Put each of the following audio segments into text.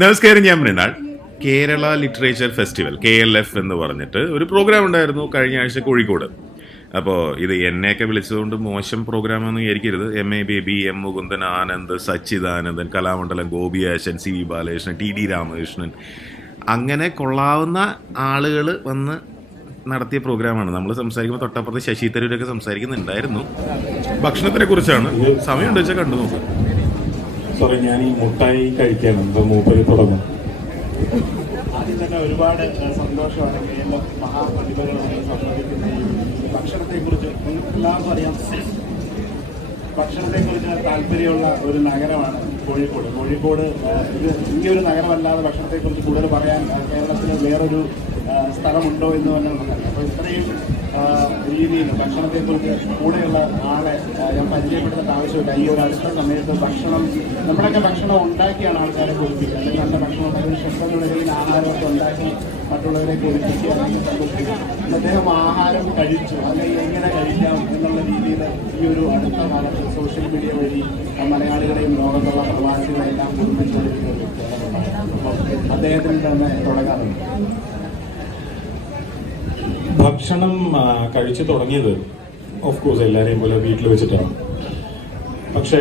നമസ്കാരം, ഞാൻ Mrinal. Kerala literature festival KLF എന്ന് പറഞ്ഞിട്ട് ഒരു പ്രോഗ്രാം ഉണ്ടായിരുന്നു കഴിഞ്ഞ ആഴ്ച കോഴിക്കോട്. അപ്പോൾ ഇത് എന്നെയൊക്കെ വിളിച്ചതുകൊണ്ട് മോശം പ്രോഗ്രാമെന്ന് വിചാരിക്കരുത്. MA ബേബി, M മുകുന്ദൻ, ആനന്ദ്, സച്ചിദാനന്ദൻ, കലാമണ്ഡലം, ഗോപിയാശൻ, CV ബാലകൃഷ്ണൻ, TD രാമകൃഷ്ണൻ, അങ്ങനെ കൊള്ളാവുന്ന ആളുകൾ വന്ന് നടത്തിയ പ്രോഗ്രാമാണ്. നമ്മൾ സംസാരിക്കുമ്പോൾ തൊട്ടപ്പുറത്ത് ശശി തരൂരൊക്കെ സംസാരിക്കുന്നുണ്ടായിരുന്നു. ഭക്ഷണത്തിനെ കുറിച്ചാണ്. സമയമുണ്ട് വെച്ചാൽ കണ്ടു നോക്കാം. സോറി, ഞാൻ ഈ മുട്ടായി കഴിക്കാണ്. മൂപ്പര് തുടങ്ങും. ആദ്യം തന്നെ ഒരുപാട് സന്തോഷമാണ്. കേരളം മഹാപ്രതിഭകളായി സംബന്ധിക്കുന്ന ഈ ഭക്ഷണത്തെക്കുറിച്ച് എല്ലാവർക്കും അറിയാം. ഭക്ഷണത്തെക്കുറിച്ച് താല്പര്യമുള്ള ഒരു നഗരമാണ് കോഴിക്കോട്. കോഴിക്കോട് ഈ ഒരു നഗരമല്ലാതെ ഭക്ഷണത്തെക്കുറിച്ച് കൂടുതൽ പറയാൻ കേരളത്തിൽ വേറൊരു സ്ഥലമുണ്ടോ എന്ന് തന്നെ നമുക്കറിയാം. അപ്പോൾ ഇത്രയും രീതിയിൽ ഭക്ഷണത്തെക്കുറിച്ച് കൂടെയുള്ള ആളെ ഞാൻ പരിചയപ്പെടുത്തേണ്ട ആവശ്യമില്ല. ഈ ഒരു അടുത്ത സമയത്ത് ഭക്ഷണം, നമ്മുടെയൊക്കെ ഭക്ഷണം ഉണ്ടാക്കിയാണ് ആൾക്കാരെ കൊതിപ്പിക്കുക. അല്ലെങ്കിൽ നല്ല ഭക്ഷണം ഉണ്ടാക്കി ഷെഫുകളുടെ ആഹാരമൊക്കെ ഉണ്ടാക്കി മറ്റുള്ളവരെ കൊതിപ്പിക്കുക, അല്ലെങ്കിൽ സന്തോഷിക്കുക. അദ്ദേഹം ആഹാരം കഴിച്ചു, അല്ലെങ്കിൽ എങ്ങനെ കഴിക്കാം എന്നുള്ള രീതിയിൽ ഈ ഒരു അടുത്ത കാലത്ത് സോഷ്യൽ മീഡിയ വഴി മലയാളികളെയും ലോകത്തുള്ള പ്രവാസികളെല്ലാം കുറിപ്പിച്ചുകൊണ്ടിരിക്കുന്ന ഒരു വ്യക്തിയാണ്. അദ്ദേഹത്തിന് തന്നെ തുടങ്ങാറുണ്ട്. ഭക്ഷണം കഴിച്ചു തുടങ്ങിയത് ഓഫ് കോഴ്സ് എല്ലാവരെയും പോലെ വീട്ടിൽ വെച്ചിട്ടാണ്. പക്ഷേ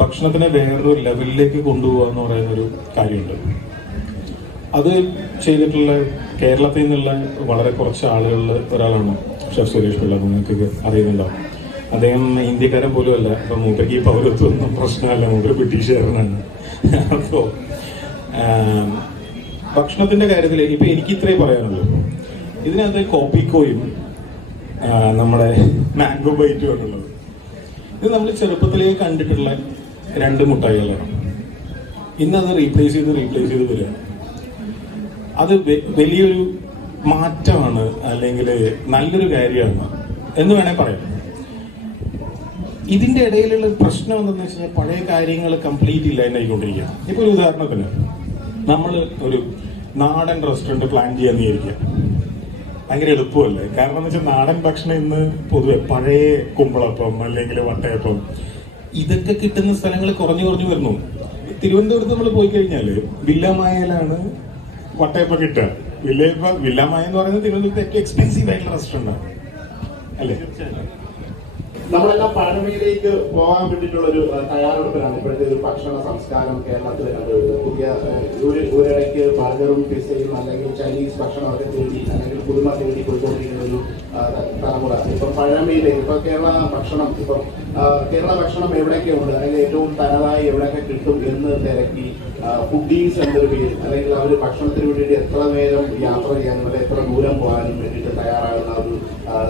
ഭക്ഷണത്തിനെ വേറൊരു ലെവലിലേക്ക് കൊണ്ടുപോകുക എന്ന് പറയുന്നൊരു കാര്യമുണ്ട്. അത് ചെയ്തിട്ടുള്ള കേരളത്തിൽ നിന്നുള്ള വളരെ കുറച്ച് ആളുകളിൽ ഒരാളാണ് ഷെഫ് സുരേഷ് പിള്ള. നിങ്ങൾക്ക് അറിയുന്നുണ്ടാവും. അദ്ദേഹം ഇന്ത്യക്കാരൻ പോലും അല്ല. അപ്പം മൂപ്പർക്ക് ഈ പൗരത്വമൊന്നും പ്രശ്നമല്ല. മൂപ്പര് ബ്രിട്ടീഷുകാരനാണ്. അപ്പോൾ ഭക്ഷണത്തിന്റെ കാര്യത്തിലേക്ക് ഇപ്പം എനിക്ക് ഇത്രേ പറയാനുള്ളൂ. ഇതിനകത്ത് കോപ്പിക്കോയും നമ്മുടെ മാംഗോ ബൈറ്റും ആണുള്ളത്. ഇത് നമ്മൾ ചെറുപ്പത്തിലേക്ക് കണ്ടിട്ടുള്ള രണ്ട് മുട്ടായികളാണ്. ഇന്നത് റീപ്ലേസ് ചെയ്ത് വരികയാണ്. അത് വലിയൊരു മാറ്റമാണ്, അല്ലെങ്കിൽ നല്ലൊരു കാര്യമാണ് എന്ന് വേണേൽ പറയാം. ഇതിന്റെ ഇടയിലുള്ള പ്രശ്നം എന്താണെന്ന് വെച്ച് കഴിഞ്ഞാൽ പഴയ കാര്യങ്ങൾ കംപ്ലീറ്റ് ഇല്ലാണ്ടായിക്കൊണ്ടിരിക്കുകയാണ്. ഇപ്പൊ ഒരു ഉദാഹരണത്തിന് നമ്മൾ ഒരു നാടൻ റെസ്റ്റോറൻറ്റ് പ്ലാൻ ചെയ്യാന്ന് വിചാരിക്കുക. ഭയങ്കര എളുപ്പമല്ലേ? കാരണം എന്ന് വെച്ചാൽ നാടൻ ഭക്ഷണം ഇന്ന് പൊതുവെ പഴയ കുമ്പളപ്പം അല്ലെങ്കിൽ വട്ടയപ്പം ഇതൊക്കെ കിട്ടുന്ന സ്ഥലങ്ങൾ കുറഞ്ഞു വരുന്നു. തിരുവനന്തപുരത്ത് നമ്മൾ പോയി കഴിഞ്ഞാൽ വില്ലമായയിലാണ് വട്ടയപ്പം കിട്ടുക. വില്ലമായ എന്ന് പറയുന്നത് തിരുവനന്തപുരത്ത് ഏറ്റവും എക്സ്പെൻസീവ് ആയിട്ടുള്ള റെസ്റ്റോറൻ്റാണ് അല്ലേ? നമ്മളെല്ലാം പഴമയിലേക്ക് പോകാൻ വേണ്ടിയിട്ടുള്ള ഒരു തയ്യാറെടുപ്പിലാണ് ഇപ്പോഴത്തെ ഒരു ഭക്ഷണ സംസ്കാരം കേരളത്തിൽ കണ്ടുവരുന്നത്. പുതിയ ഒരിടയ്ക്ക് ബർഗറും പിസയും അല്ലെങ്കിൽ ചൈനീസ് ഭക്ഷണമൊക്കെ തേടി അല്ലെങ്കിൽ പുതുമ തേടി പോയിക്കൊണ്ടിരിക്കുന്ന ഒരു തലമുറ ഇപ്പം പഴമയിലേക്ക് ഇപ്പൊ കേരള ഭക്ഷണം എവിടെയൊക്കെ ഉണ്ട്, അല്ലെങ്കിൽ ഏറ്റവും തനതായി എവിടെയൊക്കെ കിട്ടും എന്ന് തിരക്കി ഫുഡീസ് എന്നൊരു പേര്, അല്ലെങ്കിൽ അവർ ഭക്ഷണത്തിന് വേണ്ടിയിട്ട് എത്ര നേരം യാത്ര ചെയ്യാനും അല്ലെങ്കിൽ എത്ര ദൂരം പോകാനും വേണ്ടിയിട്ട് തയ്യാറാകുന്ന ഒരു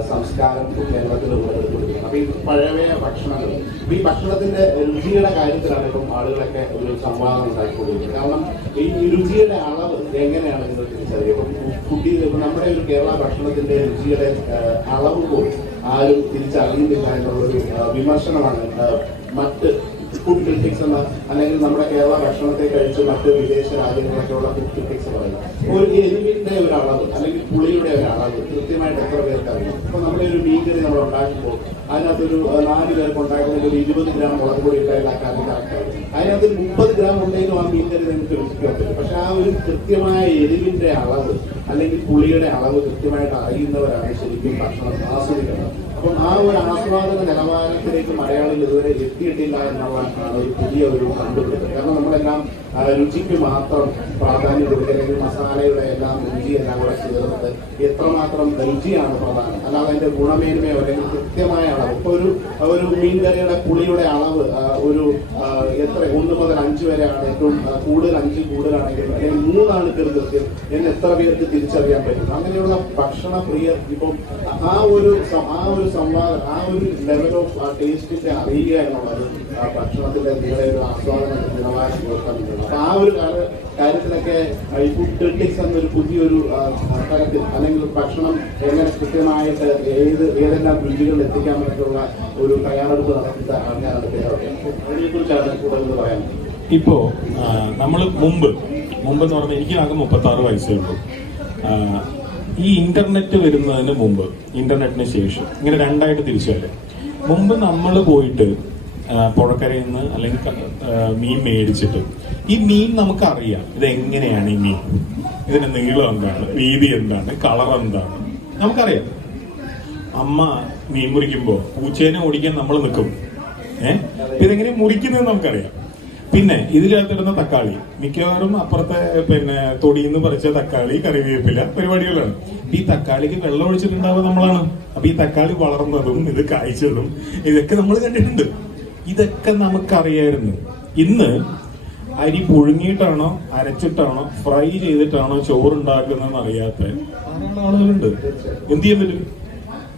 സംസ്കാരം കേരളത്തിൽ ഉള്ളെടുത്തുകൊണ്ടിരിക്കുന്നത്. അപ്പൊ ഈ പഴയ ഭക്ഷണങ്ങൾ, ഈ ഭക്ഷണത്തിന്റെ രുചിയുടെ കാര്യത്തിലാണ് ഇപ്പം ആളുകളൊക്കെ ഒരു സംവാദം ഉണ്ടാക്കിക്കൊണ്ടിരിക്കുന്നത്. കാരണം ഈ രുചിയുടെ അളവ് എങ്ങനെയാണ് നിങ്ങൾ തിരിച്ചറിയുക? ഇപ്പം നമ്മുടെ ഒരു കേരള ഭക്ഷണത്തിന്റെ രുചിയുടെ അളവ് പോലും ആരും തിരിച്ചറിയുന്നില്ല എന്നുള്ളൊരു വിമർശനമാണ് മറ്റ് ഫുഡ് ക്രിറ്റിക്സ് എന്ന, അല്ലെങ്കിൽ നമ്മുടെ കേരള ഭക്ഷണത്തെ കഴിച്ച് മറ്റ് വിദേശ രാജ്യങ്ങളിലൊക്കെയുള്ള ഫുഡ് ക്രിറ്റിക്സ് പറയുന്നത്. ഒരു എരിവിന്റെ ഒരു അളവ് അല്ലെങ്കിൽ പുളിയുടെ ഒരു അളവ് കൃത്യമായിട്ട് എത്ര പേർക്ക് അറിയാം? ഇപ്പൊ നമ്മുടെ ഒരു മീൻ കറി നമ്മൾ ഉണ്ടാക്കുമ്പോൾ അതിനകത്തൊരു 4 പേർക്ക് ഉണ്ടാക്കുന്നതിൽ ഒരു 20 ഗ്രാം മുളക് പൊടി ഇട്ട് ഉണ്ടാക്കാൻ കറക്റ്റാവും. അതിനകത്ത് 30 ഗ്രാം ഉണ്ടെങ്കിലും ആ മീൻ കറി നമുക്ക് രുചിക്കാൻ പറ്റും. പക്ഷെ ആ ഒരു കൃത്യമായ എരിവിന്റെ അളവ് അല്ലെങ്കിൽ പുളിയുടെ അളവ് കൃത്യമായിട്ട് അറിയുന്നവരാണ് ശരിക്കും ഭക്ഷണം ആസ്വദിക്കുന്നത്. അപ്പം ആ ഒരു ആസ്വാദന നിലവാരത്തിലേക്ക് മലയാളികൾ ഇതുവരെ എത്തിയിട്ടില്ല എന്നുള്ളതാണ് ഒരു പുതിയ ഒരു കണ്ടുപിടുത്തം. കാരണം നമ്മളെല്ലാം രുചിക്ക് മാത്രം പ്രാധാന്യം കൊടുക്കുക, അല്ലെങ്കിൽ മസാലയുടെ എല്ലാം രുചിയെല്ലാം കൂടെ ചേർന്നത് എത്രമാത്രം രുചിയാണ് പ്രധാനം, അല്ലാതെ അതിന്റെ ഗുണമേന്മയോ അല്ലെങ്കിൽ കൃത്യമായ അളവ്. ഇപ്പൊ ഒരു മീൻ കറിയുടെ പുളിയുടെ അളവ് ഒരു എത്ര 1 മുതൽ 5 വരെയാണ്. ഏറ്റവും കൂടുതൽ 5 കൂടുതലാണെങ്കിൽ അല്ലെങ്കിൽ 3 ആണ് കൃത്യം എന്ന് എത്ര പേർക്ക് തിരിച്ചറിയാൻ പറ്റും? അങ്ങനെയുള്ള ഭക്ഷണ പ്രിയർ ഇപ്പം ആ ഒരു സംവാദം, ആ ഒരു ലെവൽ ഓഫ് ടേസ്റ്റിന്റെ അറിയുക എന്നുള്ളത് ഭക്ഷണത്തിന്റെ ഒരു ആസ്വാദന നിലവാരം കൊടുക്കാൻ പറ്റും. അപ്പൊ ആ ഒരു കാര്യത്തിലൊക്കെ ഈ ഫുഡ് ക്രിറ്റിക്സ് എന്നൊരു പുതിയൊരു തരത്തിൽ, അല്ലെങ്കിൽ ഭക്ഷണം എങ്ങനെ കൃത്യമായിട്ട് ഏതെല്ലാം രുചികളിൽ എത്തിക്കാമെന്നൊക്കെയുള്ള ഒരു തയ്യാറെടുപ്പ് നടത്തുന്ന ആൾക്കാരാണ് കേരളത്തിൽ. അതിനെക്കുറിച്ചാണ് കൂടുതൽ പറയാൻ. ഇപ്പോ നമ്മൾ മുമ്പെന്ന് പറഞ്ഞാൽ എനിക്ക് ആകെ 36 വയസ്സേ ഉള്ളൂ. ഈ ഇന്റർനെറ്റ് വരുന്നതിന് മുമ്പ്, ഇന്റർനെറ്റിന് ശേഷം ഇങ്ങനെ രണ്ടായിട്ട് തിരിച്ചല്ലേ. മുമ്പ് നമ്മൾ പോയിട്ട് പുഴക്കരയിൽ നിന്ന് അല്ലെങ്കിൽ മീൻ മേടിച്ചിട്ട് ഈ മീൻ നമുക്കറിയാം ഇതെങ്ങനെയാണ് ഈ മീൻ, ഇതിന്റെ നീളം എന്താണ്, വീതി എന്താണ്, കളർ എന്താണ് നമുക്കറിയാം. അമ്മ മീൻ മുറിക്കുമ്പോ പൂച്ചേനെ ഓടിക്കാൻ നമ്മൾ നിൽക്കും. ഇതെങ്ങനെ മുറിക്കുന്നത് നമുക്കറിയാം. പിന്നെ ഇതിനകത്തിടുന്ന തക്കാളി മിക്കവാറും അപ്പുറത്തെ തൊടിയിൽ നിന്ന് പറിച്ച തക്കാളി, കറിവേപ്പില പരിപാടികളാണ്. ഈ തക്കാളിക്ക് വെള്ളം ഒഴിച്ചിട്ടുണ്ടാവുക നമ്മളാണ്. അപ്പൊ ഈ തക്കാളി വളർന്നതും ഇത് കായ്ച്ചതും ഇതൊക്കെ നമ്മൾ കണ്ടിട്ടുണ്ട്. ഇതൊക്കെ നമുക്കറിയായിരുന്നു. ഇന്ന് അരി പുഴുങ്ങിയിട്ടാണോ അരച്ചിട്ടാണോ ഫ്രൈ ചെയ്തിട്ടാണോ ചോറുണ്ടാക്കുന്നതെന്ന് അറിയാത്ത ധാരാളം ആളുകളുണ്ട്. എന്ത് ചെയ്യുന്നില്ല,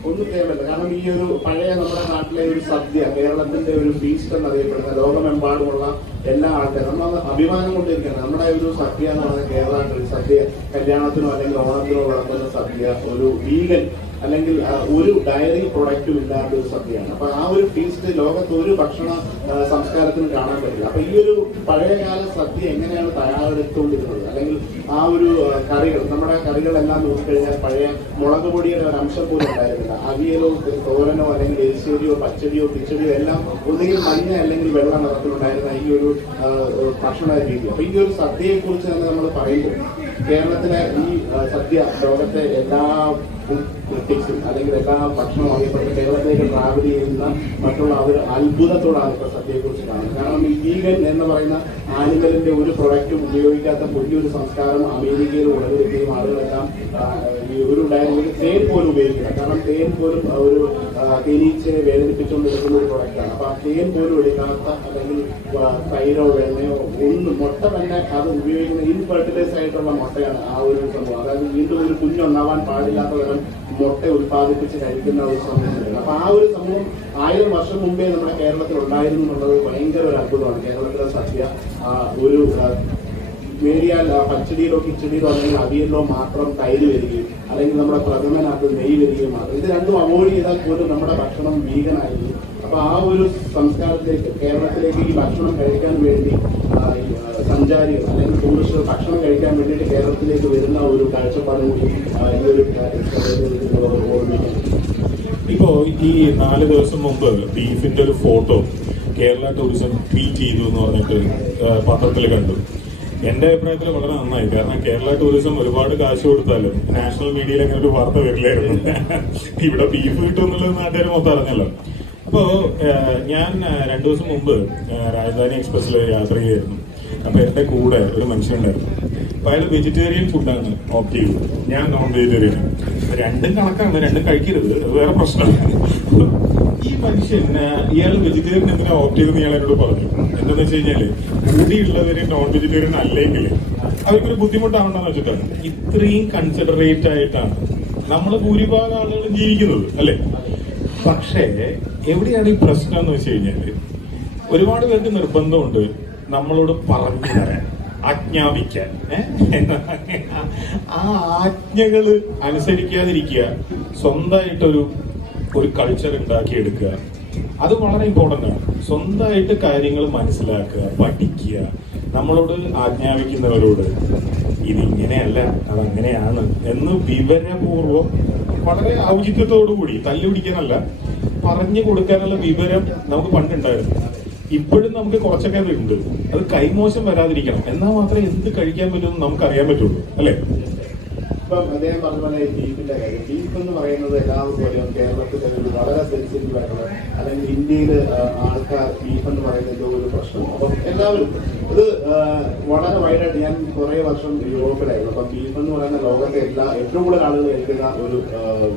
ഒന്നും ചെയ്യാൻ പറ്റില്ല. കാരണം ഈ ഒരു പഴയ നമ്മുടെ നാട്ടിലെ ഒരു സദ്യ, കേരളത്തിന്റെ ഒരു ഫീസ്റ്റ് എന്നറിയപ്പെടുന്ന ലോകമെമ്പാടുമുള്ള എല്ലാ ആൾക്കാരും നമ്മൾ അഭിമാനം കൊണ്ടിരിക്കുകയാണ്. നമ്മുടെ ഒരു സദ്യ എന്ന് പറയുന്നത് കേരളത്തിൽ സദ്യ, കല്യാണത്തിനോ അല്ലെങ്കിൽ ഓണത്തിനോ നടക്കുന്ന സദ്യ ഒരു വീഗൻ അല്ലെങ്കിൽ ഒരു ഡയറി പ്രൊഡക്റ്റും ഇല്ലാത്ത ഒരു സദ്യയാണ്. അപ്പൊ ആ ഒരു ഫീസ്റ്റ് ലോകത്ത് ഒരു ഭക്ഷണ സംസ്കാരത്തിനും കാണാൻ പറ്റില്ല. അപ്പൊ ഈ ഒരു പഴയകാല സദ്യ എങ്ങനെയാണ് തയ്യാറെടുത്തുകൊണ്ടിരുന്നത്, അല്ലെങ്കിൽ ആ ഒരു കറികൾ, നമ്മുടെ കറികളെല്ലാം നോക്കിക്കഴിഞ്ഞാൽ പഴയ മുളക് പൊടിയുടെ ഒരു അംശം പോലും ഉണ്ടായിരുന്നില്ല. അവിയലോ തോരനോ അല്ലെങ്കിൽ എരിശ്ശേരിയോ പച്ചടിയോ കിച്ചടിയോ എല്ലാം ഒന്നുകിൽ മഞ്ഞ അല്ലെങ്കിൽ വെള്ള നിറത്തിലുണ്ടായിരുന്ന ഈ ഒരു ഭക്ഷണ രീതി. അപ്പൊ ഈ ഒരു സദ്യയെ കുറിച്ച് തന്നെ നമ്മൾ പറയുമ്പോൾ കേരളത്തിലെ ഈ സദ്യ ലോകത്തെ എല്ലാ ക്രിറ്റിക്സും അല്ലെങ്കിൽ എല്ലാ ഭക്ഷണം അറിയപ്പെട്ട് കേരളത്തിലേക്ക് ട്രാവൽ ചെയ്യുന്ന മറ്റുള്ള അവർ അത്ഭുതത്തോടാണ് ഇപ്പൊ സദ്യയെ കുറിച്ച് കാണുന്നത്. കാരണം ഈ വീഗൻ എന്ന് പറയുന്ന ആനിമലിന്റെ ഒരു പ്രൊഡക്റ്റും ഉപയോഗിക്കാത്ത പുതിയൊരു സംസ്കാരം അമേരിക്കയിൽ ഉടലെടുക്കുകയും ആളുകളെല്ലാം ഈ ഒരു തേൻ പോലും ഉപയോഗിക്കില്ല. കാരണം തേൻ പോലും ഒരു തേനീച്ചയെ വേദനിപ്പിച്ചുകൊണ്ടിരിക്കുന്ന ഒരു പ്രൊഡക്റ്റാണ്. അപ്പൊ ആ തേൻ പോലും എടുക്കാത്ത അല്ലെങ്കിൽ തൈരോ വെണ്ണയോ ഒന്നും, മുട്ട തന്നെ അത് ഉപയോഗിക്കുന്ന ഇൻഫെർട്ടിലൈസ് ആയിട്ടുള്ള മുട്ടയാണ് ആ ഒരു സംഭവം. അതായത് വീണ്ടും ഒരു കുഞ്ഞുണ്ടാവാൻ പാടില്ലാത്ത തരം മുട്ട ഉത്പാദിപ്പിച്ച് കഴിക്കുന്ന ഒരു സമൂഹമുണ്ട്. അപ്പൊ ആ ഒരു സമൂഹം 1000 വർഷം മുമ്പേ നമ്മുടെ കേരളത്തിൽ ഉണ്ടായിരുന്നു എന്നുള്ളത് ഭയങ്കര ഒരു അത്ഭുതമാണ്. കേരളത്തിലെ സദ്യ ഒരു വേരിയാൽ പച്ചടിയിലോ കിച്ചടിയിലോ അല്ലെങ്കിൽ അവിയലിലോ മാത്രം തൈര് വരികയും അല്ലെങ്കിൽ നമ്മുടെ പ്രഥമനകത്ത് നെയ്യ് വരികയും മാത്രം, ഇത് രണ്ടും അവോയ്ഡ് ചെയ്താൽ പോലും നമ്മുടെ ഭക്ഷണം വീഗനായിരുന്നു. അപ്പൊ ആ ഒരു സംസ്കാരത്തിലേക്ക് കേരളത്തിലേക്ക് ഈ ഭക്ഷണം കഴിക്കാൻ വേണ്ടി സഞ്ചാരികൾ അല്ലെങ്കിൽ ടൂറിസ്റ്റുകൾ ഭക്ഷണം കഴിക്കാൻ വേണ്ടിയിട്ട് കേരളത്തിലേക്ക് വരുന്ന ഒരു കാഴ്ചപ്പാട് കൂടി ഈ ഒരു ഓർമ്മിക്കണം. ഇപ്പോ ഈ 4 ദിവസം മുമ്പ് ബീഫിന്റെ ഒരു ഫോട്ടോ കേരള ടൂറിസം ട്വീറ്റ് ചെയ്തു എന്ന് പറഞ്ഞിട്ട് പത്രത്തിൽ കണ്ടു. എന്റെ അഭിപ്രായത്തിൽ വളരെ നന്നായി. കാരണം കേരള ടൂറിസം ഒരുപാട് കാശ് കൊടുത്താലും നാഷണൽ മീഡിയയിൽ അങ്ങനെ ഒരു വാർത്ത വരില്ലായിരുന്നു. ഇവിടെ ബീഫ് കിട്ടും എന്നുള്ളത് നാട്ടുകാർ മൊത്തം അറിഞ്ഞല്ലോ. അപ്പോ ഞാൻ 2 ദിവസം മുമ്പ് രാജധാനി എക്സ്പ്രസ്സിൽ യാത്ര ചെയ്യായിരുന്നു. അപ്പൊ എന്റെ കൂടെ ഒരു മനുഷ്യനുണ്ടായിരുന്നു. അപ്പൊ അയാൾ വെജിറ്റേറിയൻ ഫുഡാണ് ഓപ്റ്റ് ചെയ്തത്, ഞാൻ നോൺ വെജിറ്റേറിയൻ. രണ്ടും കണക്കാണ്, രണ്ടും കഴിക്കരുത്, വേറെ പ്രശ്നമാണ്. ഈ മനുഷ്യൻ ഇയാൾ വെജിറ്റേറിയൻ എന്തിനാ ഓപ്റ്റ് ചെയ്തെന്ന് ഇയാൾ എന്നോട് പറഞ്ഞു. എന്താന്ന് വെച്ച് കഴിഞ്ഞാല് കൂടിയുള്ളവര് നോൺ വെജിറ്റേറിയൻ അല്ലെങ്കിൽ അവർക്കൊരു ബുദ്ധിമുട്ടാവണ്ടെന്ന് വെച്ചിട്ടാണ്. ഇത്രയും കൺസിഡറേറ്റ് ആയിട്ടാണ് നമ്മൾ ഭൂരിഭാഗം ആളുകളും ജീവിക്കുന്നത്, അല്ലെ? പക്ഷേ എവിടെയാണ് ഈ പ്രശ്നം എന്ന് വെച്ച് കഴിഞ്ഞാല് ഒരുപാട് പേർക്ക് നിർബന്ധമുണ്ട് നമ്മളോട് പറഞ്ഞു തരാൻ, ആജ്ഞാപിക്കാൻ. ആ ആജ്ഞകള് അനുസരിക്കാതിരിക്കുക, സ്വന്തമായിട്ടൊരു കൾച്ചർ ഉണ്ടാക്കിയെടുക്കുക, അത് വളരെ ഇമ്പോർട്ടന്റ് ആണ്. സ്വന്തമായിട്ട് കാര്യങ്ങൾ മനസ്സിലാക്കുക, പഠിക്കുക, നമ്മളോട് ആജ്ഞാപിക്കുന്നവരോട് ഇതിങ്ങനെയല്ല അതങ്ങനെയാണ് എന്ന് വിവരപൂർവ്വം വളരെ ഔചിത്യത്തോടുകൂടി, തല്ലുപിടിക്കാനല്ല, പറഞ്ഞു കൊടുക്കാനുള്ള വിവരം നമുക്ക് പണ്ടുണ്ടായിരുന്നു. ഇപ്പോഴും നമുക്ക് കുറച്ചൊക്കെ ഉണ്ട്. അത് കൈമോശം വരാതിരിക്കണം, എന്നാൽ മാത്രമേ എന്ത് കഴിക്കാൻ പറ്റുമെന്ന് നമുക്ക് അറിയാൻ പറ്റുള്ളൂ, അല്ലെ? ഇപ്പം അദ്ദേഹം പറഞ്ഞ പോലെ ബീഫിന്റെ കാര്യം, ബീഫ് എന്ന് പറയുന്നത് എല്ലാവർക്കും കേരളത്തിലെ ഒരു വളരെ സെൻസിറ്റീവ് ആയിട്ടുള്ള, അല്ലെങ്കിൽ ഇന്ത്യയിൽ ആൾക്കാർ ബീഫ് എന്ന് പറയുന്നത് ഒരു പ്രശ്നം. അപ്പം എല്ലാവരും ഇത് വളരെ വൈഡായിട്ട്, ഞാൻ കുറെ വർഷം യൂറോപ്പിലായിരുന്നു. അപ്പം ബീഫ് എന്ന് പറയുന്ന ലോകത്തെ ഏറ്റവും കൂടുതൽ ആളുകൾ കഴിക്കുന്ന ഒരു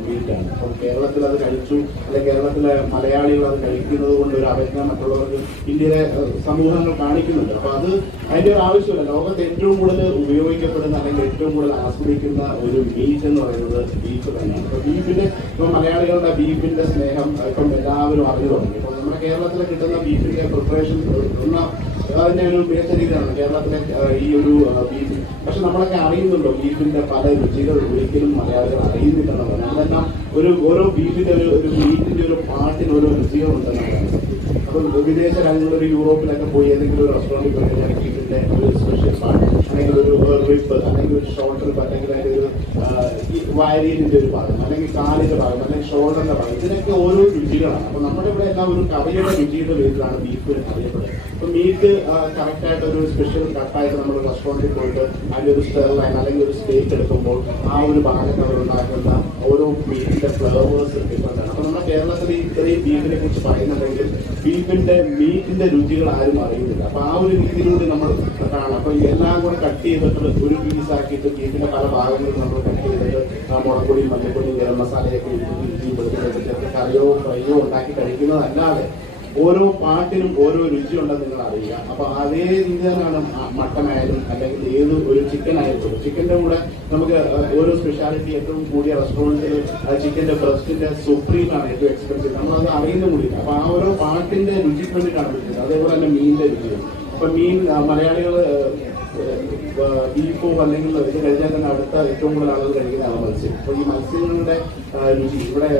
മീറ്റാണ്. അപ്പം കേരളത്തിൽ അത് കഴിച്ചു, അല്ലെങ്കിൽ കേരളത്തിലെ മലയാളികൾ അത് കഴിക്കുന്നത് കൊണ്ട് ഒരു അവജ്ഞ മറ്റുള്ളവർക്ക് ഇന്ത്യയിലെ സമൂഹങ്ങൾ കാണിക്കുന്നുണ്ട്. അപ്പൊ അത് അതിന്റെ ഒരു ആവശ്യമില്ല. ലോകത്ത് ഏറ്റവും കൂടുതൽ ഉപയോഗിക്കപ്പെടുന്ന അല്ലെങ്കിൽ ഏറ്റവും കൂടുതൽ ആസ്വദിക്കുന്ന ഒരു മീറ്റ് എന്ന് പറയുന്നത് ബീഫ് തന്നെയാണ്. ഇപ്പൊ ബീഫിന്റെ ഇപ്പൊ മലയാളികളുടെ ബീഫിന്റെ സ്നേഹം ഇപ്പം എല്ലാവരും അറിഞ്ഞു തുടങ്ങി. ഇപ്പൊ നമ്മുടെ കേരളത്തിൽ കിട്ടുന്ന ബീഫിന്റെ പ്രിപ്പറേഷൻ അതിന്റെ ഒരു മികച്ച രീതിയാണ് കേരളത്തിലെ ഈ ഒരു ബീഫ്. പക്ഷെ നമ്മളൊക്കെ അറിയുന്നുണ്ടോ ബീഫിന്റെ പല രുചികൾ ഒരിക്കലും മലയാളികൾ അറിയുന്നില്ലെന്നാണ്. അതെല്ലാം ഓരോ ബീഫിന്റെ ഒരു മീറ്റിന്റെ ഒരു പാട്ടിന് ഓരോ രുചികളുണ്ടെന്നാണ്. അപ്പം വിദേശ രാജ്യങ്ങളിൽ ഒരു യൂറോപ്പിലൊക്കെ പോയി ഏതെങ്കിലും ഒരു റെസ്റ്റോറൻറ്റിൽ പോയി കഴിഞ്ഞാൽ ബീഫിന്റെ ഒരു സ്പെഷ്യൽ പാട്ട്, അല്ലെങ്കിൽ ഒരു റിപ്പ്, അല്ലെങ്കിൽ ഒരു ഷോർട്ട് റിപ്പ്, അല്ലെങ്കിൽ അതിന്റെ ഒരു വാരിയലിന്റെ ഒരു ഭാഗം, അല്ലെങ്കിൽ കാലിന്റെ ഭാഗം, അല്ലെങ്കിൽ ഷോൾഡറിന്റെ ഭാഗം, ഇതിനൊക്കെ ഓരോ രുചികളാണ്. അപ്പൊ നമ്മുടെ ഇവിടെ എല്ലാം ഒരു കറിയുടെ രുചിയുടെ പേരിലാണ് ബീഫ് അറിയപ്പെടുന്നത്. അപ്പൊ മീറ്റ് കറക്റ്റ് ആയിട്ട് ഒരു സ്പെഷ്യൽ കട്ടായിട്ട് നമ്മൾ റെസ്റ്റോറൻറ്റിൽ പോയിട്ട് അതിന്റെ ഒരു സ്റ്റെർലൈൻ അല്ലെങ്കിൽ ഒരു സ്റ്റേക്ക് എടുക്കുമ്പോൾ ആ ഒരു ഭാഗത്ത് അവർ ഉണ്ടാക്കുന്ന ഓരോ മീറ്റിന്റെ ഫ്ലേവേഴ്സ് ഡിഫറെന്റ് ആണ്. അപ്പൊ നമ്മുടെ കേരളത്തിൽ ഇത്രയും ബീഫിനെ കുറിച്ച് പറയുന്നുണ്ടെങ്കിൽ മീറ്റിന്റെ രുചികൾ ആരും അറിയുന്നില്ല. അപ്പൊ ആ ഒരു രീതിയിലൂടെ നമ്മൾ കാണാം. അപ്പൊ എല്ലാം കൂടെ കട്ട് ചെയ്തിട്ട് ഒരു പീസ് ആക്കിയിട്ട് ബീഫിന്റെ പല ഭാഗങ്ങളും നമ്മൾ കട്ട് ചെയ്തിട്ട് മുളകുപൊടിയും മല്ലിപ്പൊടിയും ഗരം മസാലയൊക്കെ ചേർത്ത് കറിയോ ഫ്രൈയോ ഉണ്ടാക്കി കഴിക്കുന്നതല്ലാതെ ഓരോ പാട്ടിനും ഓരോ രുചിയുണ്ടെന്ന് നിങ്ങൾ അറിയുക. അപ്പൊ അതേ രീതി തന്നെയാണ് മട്ടനായാലും അല്ലെങ്കിൽ ഏത് ഒരു ചിക്കൻ ആയാലും. ചിക്കന്റെ കൂടെ നമുക്ക് ഓരോ സ്പെഷ്യാലിറ്റി ഏറ്റവും കൂടിയ റെസ്റ്റോറൻറ്റിൽ ചിക്കന്റെ ബ്രസ്റ്റിന്റെ സുപ്രീം ആണ് ഏറ്റവും എക്സ്പെൻസീവ്. നമ്മളത് അറിയുന്ന കൂടിയില്ല. അപ്പൊ ആ ഓരോ പാട്ടിന്റെ രുചിക്ക് വേണ്ടിയിട്ടാണ് വിളിക്കുന്നത്. അതേപോലെ തന്നെ മീനിന്റെ രുചിയും. അപ്പൊ മീൻ മലയാളികൾ ബീഫോ അല്ലെങ്കിൽ ഇത് കഴിഞ്ഞാൽ തന്നെ അടുത്ത ഏറ്റവും കൂടുതൽ ആളുകൾ കഴിക്കുന്നതാണ് മത്സ്യം. അപ്പൊ ഈ മത്സ്യങ്ങളുടെ രുചി ഇവിടെ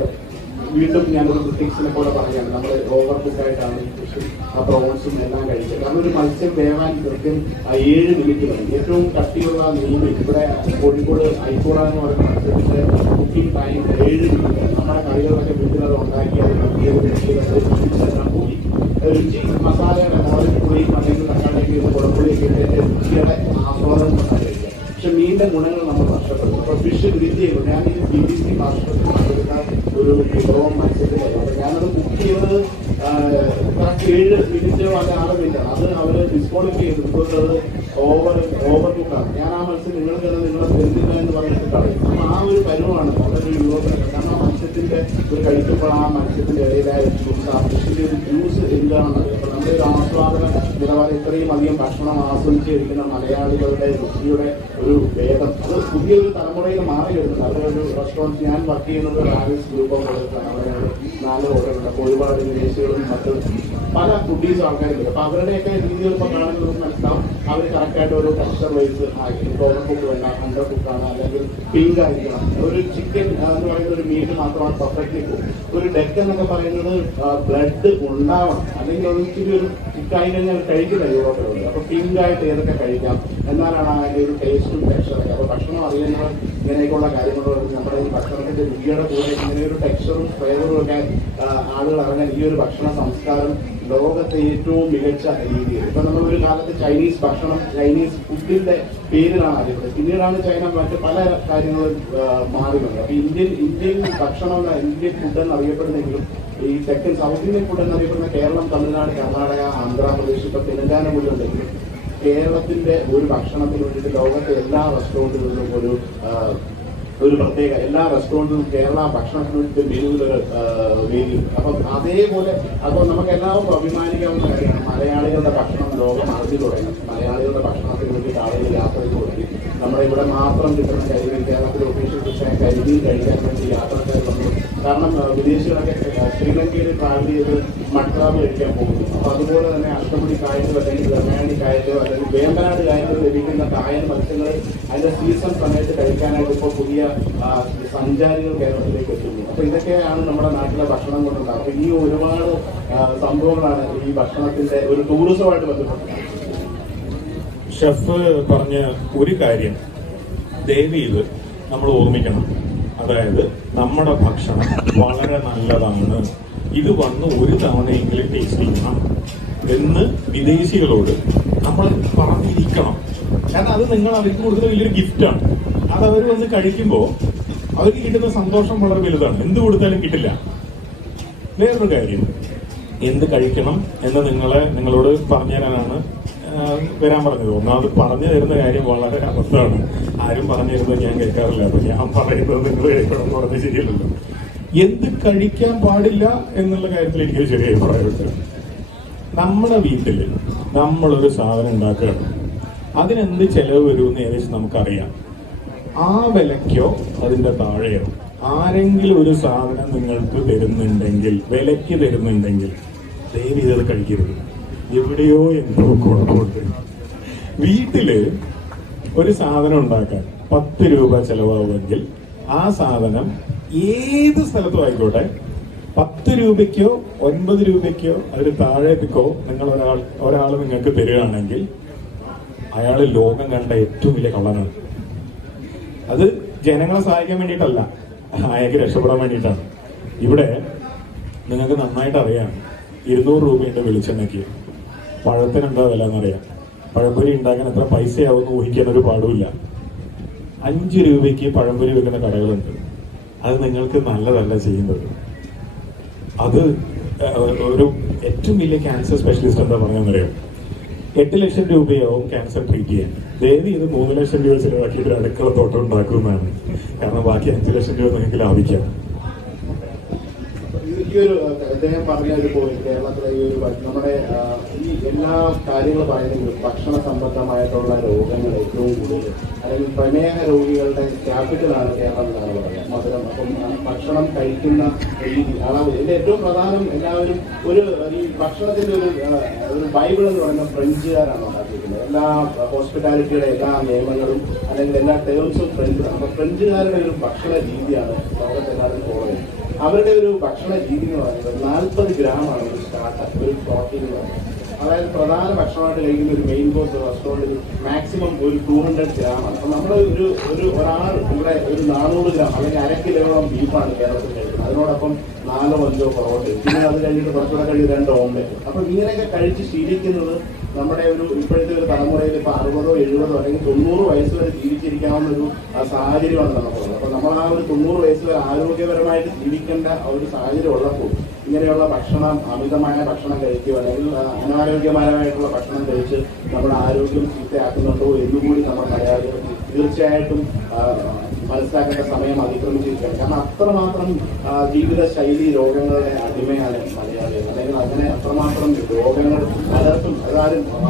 വീണ്ടും ഞാനൊരു ക്രിറ്റിക്സിനെ പോലെ പറയുകയാണ്, നമ്മൾ ഓവർ കുക്കായിട്ടാണ് ഈ ഫിഷും പ്രോൺസും എല്ലാം കഴിച്ചത്. കാരണം ഒരു മത്സ്യം വേവാൻ കൃത്യം 7 മിനിറ്റ് മതി. ഏറ്റവും കട്ടിയുള്ള മീൻ ഇവിടെ കോഴിക്കോട് ഐക്കൂറ എന്ന് പറയുന്ന മത്സ്യത്തിന്റെ കുക്കിംഗ് ടൈം 7 മിനിറ്റ്. നമ്മുടെ കറികളൊക്കെ വീട്ടിലത് ഉണ്ടാക്കി അത് കുക്കിയെല്ലാം പോയി രുചി മസാലയുടെ മുളകുപൊടിയും അല്ലെങ്കിൽ തക്കാളിയൊക്കെ കുളപ്പുളിയൊക്കെ ഇട്ട് രുചിയുടെ ആസ്വാദനം കഴിക്കുക. പക്ഷെ മീനിന്റെ ഗുണങ്ങൾ നമ്മൾ നഷ്ടപ്പെടുന്നു. അപ്പൊ ഫിഷ് ഗ്രിൽ ചെയ്യുമ്പോൾ ഞാൻ ഈ BBC ഭാഷത്തിൽ പങ്കെടുത്ത ഒരു വിഭവം മത്സ്യത്തിൻ്റെ ഞാനത് കുക്ക് ചെയ്തത് കറക്റ്റ് 7 മിനിറ്റോ അത് 6 മിനിറ്റാണ്. അത് അവർ ഡിസ്ക്വാളിഫൈ ചെയ്തു. ബിക്കോസ് അത് ഓവർ കുക്കാണ്. ഞാൻ ആ മത്സ്യം നിങ്ങൾക്ക് നിങ്ങളെ തരുന്നില്ല എന്ന് പറഞ്ഞിട്ട് കളയും. അപ്പം ആ ഒരു പരുവമാണ് വളരെ യൂറോപ്പിലൊക്കെ. കാരണം ആ മത്സ്യത്തിന്റെ ഒരു കഴിക്കുമ്പോൾ ആ മത്സ്യത്തിന്റെ ഇടയിലായ ജ്യൂസ്, ആ ഫിഷിന്റെ ഒരു ജ്യൂസ് എന്താണെന്ന് അറിയാം. അപ്പൊ നമ്മുടെ ഒരു ആസ്വാദന നിലവാരം ഇത്രയും അധികം ഭക്ഷണം ആസ്വദിച്ചിരിക്കുന്ന മലയാളികളുടെ രുചിയുടെ ഒരു ഭേദം അത് പുതിയൊരു തലമുറയിൽ മാറി വരുന്നുണ്ട്. അവിടെ ഒരു റെസ്റ്റോറൻറ്റ് ഞാൻ വർക്ക് ചെയ്യുന്നത് ഒരു ആർഎസ് ഗ്രൂപ്പ് ഓഫ് ഹോട്ടൽസാണ്. അവിടെ 4 ഹോട്ടലുണ്ട്. അപ്പോൾ ഒരുപാട് വിദേശികളും മറ്റ് പല ഫുഡീസ് ആൾക്കാരുണ്ട്. അപ്പൊ അവരുടെയൊക്കെ രീതികൾ ഇപ്പൊ കാണുന്നത് മനസ്സിലാവും. അവർ കറക്റ്റായിട്ട് ഒരു ടെക്സ്ചർ വൈസ് ഓവർ കുക്ക് വേണ്ട, അണ്ടർ കുക്കാണ്, അല്ലെങ്കിൽ പിങ്ക് ആയിരിക്കണം. ഒരു ചിക്കൻ എന്ന് പറയുന്ന ഒരു മീറ്റ് മാത്രമാണ് പെർഫെക്റ്റ്ലി കുക്ക്. ഒരു ഡെക്ക് എന്നൊക്കെ പറയുന്നത് ബ്ലഡ് ഉണ്ടാവണം, അല്ലെങ്കിൽ ഒരിച്ചിരി ഒരു ചിക്കായി കഴിഞ്ഞാൽ കഴിക്കില്ല യൂറോപ്പിലുണ്ട്. അപ്പൊ പിങ്ക് ആയിട്ട് ഏതൊക്കെ കഴിക്കാം എന്നാലാണ് അതിന്റെ ഒരു ടേസ്റ്റും ടെക്സ്ചറൊക്കെ. അപ്പൊ ഭക്ഷണം അറിയുന്നവർ ഇങ്ങനെയൊക്കെയുള്ള കാര്യങ്ങളോട് നമ്മുടെ ഈ ഭക്ഷണത്തിന്റെ രുചിയുടെ കൂടെ ഇങ്ങനെ ഒരു ടെക്സ്ചറും ഫ്ലേവറും ഒക്കെ ആളുകൾ അറിഞ്ഞാൽ ഈ ഒരു ഭക്ഷണ സംസ്കാരം ലോകത്തെ ഏറ്റവും മികച്ച രീതിയിൽ. ഇപ്പൊ നമ്മൾ ഒരു കാലത്ത് ചൈനീസ് ഭക്ഷണം, ചൈനീസ് ഫുഡിന്റെ പേരിലാണ് അറിയുന്നത്. പിന്നീടാണ് ചൈന മറ്റ് പല കാര്യങ്ങളും മാറി വന്നത്. അപ്പൊ ഇന്ത്യൻ ഭക്ഷണം, ഇന്ത്യൻ ഫുഡ് എന്നറിയപ്പെടുന്നെങ്കിലും ഈ തെക്കൻ സൗത്ത് ഇന്ത്യൻ ഫുഡ് എന്നറിയപ്പെടുന്ന കേരളം, തമിഴ്നാട്, കർണാടക, ആന്ധ്രാപ്രദേശ്, ഇപ്പൊ തെലങ്കാന കൂടി ഉണ്ടെങ്കിലും കേരളത്തിന്റെ ഒരു ഭക്ഷണത്തിന് വേണ്ടിയിട്ട് ലോകത്തെ എല്ലാ റെസ്റ്റോറൻറ്റുകളിലും ഒരു പ്രത്യേക എല്ലാ റെസ്റ്റോറൻറ്റിലും കേരള ഭക്ഷണത്തിന് വേണ്ടി മെനുവിലൊരു വേദി. അപ്പം അതേപോലെ അപ്പോൾ നമുക്ക് എല്ലാവർക്കും അഭിമാനിക്കാവുന്ന കാര്യമാണ് മലയാളികളുടെ ഭക്ഷണം ലോകം അറിഞ്ഞു തുടങ്ങി. മലയാളികളുടെ ഭക്ഷണത്തിന് വേണ്ടി ആളുകൾ യാത്ര ചെയ്തു തുടങ്ങി. നമ്മുടെ ഇവിടെ മാത്രം കിട്ടുന്ന കരിമീൻ, കേരളത്തിലെ ഒഫീഷ്യൽ ഫിഷായ കരിമീൻ കഴിക്കാൻ വേണ്ടി യാത്രക്കാർ വന്നു. കാരണം വിദേശികളൊക്കെ ശ്രീലങ്കയിൽ ട്രാവൽ ചെയ്ത് മട്രാവ് കഴിക്കാൻ പോകുന്നു. അപ്പൊ അതുപോലെ തന്നെ അഷ്ടമുടി കായലോ അല്ലെങ്കിൽ വെർമാണി കായലോ അല്ലെങ്കിൽ വേമ്പനാട് കായലോ ലഭിക്കുന്ന കായൽ മത്സ്യങ്ങൾ അതിന്റെ സീസൺ സമയത്ത് കഴിക്കാനായിട്ട് ഇപ്പോൾ പുതിയ സഞ്ചാരികൾ കേരളത്തിലേക്ക് എത്തുന്നു. അപ്പൊ ഇതൊക്കെയാണ് നമ്മുടെ നാട്ടിലെ ഭക്ഷണം കൊണ്ടുണ്ടാകും. അപ്പൊ ഈ ഒരുപാട് സംഭവങ്ങളാണ് ഈ ഭക്ഷണത്തിന്റെ ഒരു ടൂറിസമായിട്ട് ബന്ധപ്പെട്ടത്. ഷെഫ് പറഞ്ഞ ഒരു കാര്യം ദയവീത് നമ്മൾ ഓർമ്മിക്കണം. അതായത് നമ്മുടെ ഭക്ഷണം വളരെ നല്ലതാണ്, ഇത് വന്ന് ഒരു തവണയെങ്കിലും ടേസ്റ്റ് ചെയ്യണം എന്ന് വിദേശികളോട് നമ്മൾ പറഞ്ഞിരിക്കണം. കാരണം അത് നിങ്ങൾ അവർക്ക് കൊടുക്കുന്ന വലിയൊരു ഗിഫ്റ്റാണ്. അത് അവർ വന്ന് കഴിക്കുമ്പോൾ അവർക്ക് കിട്ടുന്ന സന്തോഷം വളരെ വലുതാണ്. എന്ത് കൊടുത്താലും കിട്ടില്ല. വേറൊരു കാര്യം, എന്ത് കഴിക്കണം എന്ന് നിങ്ങളോട് പറഞ്ഞു തരാനാണ് വരാൻ പറഞ്ഞത്. ഒന്നാമത് പറഞ്ഞു തരുന്ന കാര്യം വളരെ അബദ്ധമാണ്. ആരും പറഞ്ഞു തരുന്നത് ഞാൻ കേൾക്കാറില്ല. അപ്പൊ ഞാൻ പറയുന്നത് നിങ്ങൾ കേൾക്കണം എന്ന് പറഞ്ഞ് ശരിയല്ലല്ലോ. എന്ത് കഴിക്കാൻ പാടില്ല എന്നുള്ള കാര്യത്തിൽ എനിക്ക് ചെറിയ അഭിപ്രായമുണ്ട്. നമ്മുടെ വീട്ടിൽ നമ്മളൊരു സാധനം ഉണ്ടാക്കുകയാണ്, അതിനെന്ത് ചെലവ് വരുമെന്ന് ഏകദേശം നമുക്കറിയാം. ആ വിലയ്ക്കോ അതിന്റെ താഴെയോ ആരെങ്കിലും ഒരു സാധനം നിങ്ങൾക്ക് തരുന്നുണ്ടെങ്കിൽ, വിലയ്ക്ക് തരുന്നുണ്ടെങ്കിൽ ദയവ് ചെയ്തത് കഴിക്കരുത്. എവിടെയോ എന്തോ കുഴപ്പമുണ്ട്. വീട്ടില് ഒരു സാധനം ഉണ്ടാക്കാൻ 10 രൂപ ചെലവാകുമെങ്കിൽ ആ സാധനം ഏത് സ്ഥലത്തും ആയിക്കോട്ടെ 10 രൂപയ്ക്കോ 9 രൂപയ്ക്കോ അതിന് താഴേക്കോ ഒരാൾ നിങ്ങൾക്ക് തരികയാണെങ്കിൽ അയാൾ ലോകം കണ്ട ഏറ്റവും വലിയ കള്ളനാണ്. അത് ജനങ്ങളെ സഹായിക്കാൻ വേണ്ടിയിട്ടല്ല, അയാൾക്ക് രക്ഷപ്പെടാൻ വേണ്ടിയിട്ടാണ്. ഇവിടെ നിങ്ങൾക്ക് നന്നായിട്ട് അറിയാം 200 രൂപയുണ്ട് വെളിച്ചെണ്ണയ്ക്ക്. പഴത്തിന് എന്താ വില എന്നറിയാം. പഴംപൊരി ഉണ്ടാക്കാൻ എത്ര പൈസയാവുമെന്ന് ഊഹിക്കാൻ ഒരു പാടുമില്ല. 5 രൂപയ്ക്ക് പഴംപൊരി വെക്കുന്ന കടകളുണ്ട്. അത് നിങ്ങൾക്ക് നല്ലതല്ല ചെയ്യുന്നത്. അത് ഒരു ഏറ്റവും വലിയ ക്യാൻസർ സ്പെഷ്യലിസ്റ്റ് എന്താ പറയാന്നറിയാം, 8 ലക്ഷം രൂപയാവും ക്യാൻസർ ട്രീറ്റ് ചെയ്യാൻ. ദേവി ഇത് 3 ലക്ഷം രൂപ ചിലവാക്കി ഒരു അടുക്കള തോട്ടം ഉണ്ടാക്കുന്നതാണ്. കാരണം ബാക്കി 5 ലക്ഷം രൂപ നിങ്ങൾക്ക് ലാഭിക്കാം. ഈ ഒരു അദ്ദേഹം പറഞ്ഞ ഒരു പോയിന്റ്, കേരളത്തിലെ ഈ ഒരു നമ്മുടെ ഈ എല്ലാ കാര്യങ്ങളും പറയുന്നെങ്കിലും ഭക്ഷണ സംബന്ധമായിട്ടുള്ള രോഗങ്ങൾ ഏറ്റവും കൂടുതൽ, അല്ലെങ്കിൽ പ്രമേഹ രോഗികളുടെ ക്യാപിറ്റലാണ് കേരളം എന്നാണ് പറയുന്നത്. മധുരം, അപ്പം ഭക്ഷണം കഴിക്കുന്ന രീതി, അളവ്, ഇതിന്റെ ഏറ്റവും പ്രധാനം എല്ലാവരും ഈ ഭക്ഷണത്തിന്റെ ഒരു ബൈബിൾ എന്ന് പറയുന്ന ഫ്രഞ്ചുകാരാണ് ഉണ്ടാക്കിയിരിക്കുന്നത്. എല്ലാ ഹോസ്പിറ്റാലിറ്റിയുടെ എല്ലാ നിയമങ്ങളും അല്ലെങ്കിൽ എല്ലാ ടേംസും ഫ്രഞ്ച്. അപ്പൊ ഫ്രഞ്ചുകാരുടെ ഒരു ഭക്ഷണ രീതിയാണ് ലോകത്തെല്ലാവരും ഫോളോ ചെയ്യുന്നത്. അവരുടെ ഒരു ഭക്ഷണ രീതി എന്ന് പറയുന്നത് 40 ഗ്രാമാണ് ഒരു സ്റ്റാർട്ടർ, ഒരു പ്രോട്ടീൻ എന്ന് പറയുന്നത്. അതായത് പ്രധാന ഭക്ഷണമായിട്ട് കഴിക്കുന്ന ഒരു മെയിൻ കോഴ്സ് റെസ്റ്റോറൻറ്റിൽ മാക്സിമം ഒരു 200 ഗ്രാമാണ്. അപ്പം നമ്മൾ ഒരാൾ ഇവിടെ ഒരു 400 ഗ്രാം അല്ലെങ്കിൽ 1/2 കിലോളം ബീഫാണ് കേരളത്തിൽ കഴിക്കുന്നത്. അതിനോടൊപ്പം 4-5 പൊറോട്ടയും, പിന്നെ അത് കഴിഞ്ഞിട്ട് കുറച്ചുകൂടെ കഴിഞ്ഞ് 2 ഓംലെറ്റ്. അപ്പം ഇങ്ങനെയൊക്കെ കഴിച്ച് ശീലിക്കുന്നത് നമ്മുടെ ഇപ്പോഴത്തെ ഒരു തലമുറയിൽ ഇപ്പോൾ 60, 70 അല്ലെങ്കിൽ 90 വയസ്സ് വരെ ജീവിച്ചിരിക്കാവുന്ന ഒരു സാഹചര്യമാണ് നമുക്കുള്ളത്. അപ്പോൾ നമ്മൾ ആ ഒരു 90 വയസ്സ് വരെ ആരോഗ്യപരമായിട്ട് ജീവിക്കേണ്ട ഒരു സാഹചര്യം ഉള്ളപ്പോൾ ഇങ്ങനെയുള്ള ഭക്ഷണം, അമിതമായ ഭക്ഷണം കഴിക്കുക അല്ലെങ്കിൽ അനാരോഗ്യപരമായിട്ടുള്ള ഭക്ഷണം കഴിച്ച് നമ്മുടെ ആരോഗ്യം ചീത്തയാക്കുന്നുണ്ടോ എന്നുകൂടി നമ്മൾ മലയാളികൾ തീർച്ചയായിട്ടും മനസ്സിലാക്കേണ്ട സമയം അതിക്രമിച്ചിരിക്കുകയാണ്. കാരണം അത്രമാത്രം ജീവിത ശൈലി രോഗങ്ങളുടെ അടിമയാണ് മലയാളികൾ. അല്ലെങ്കിൽ അങ്ങനെ അത്രമാത്രം രോഗങ്ങൾ പലർക്കും,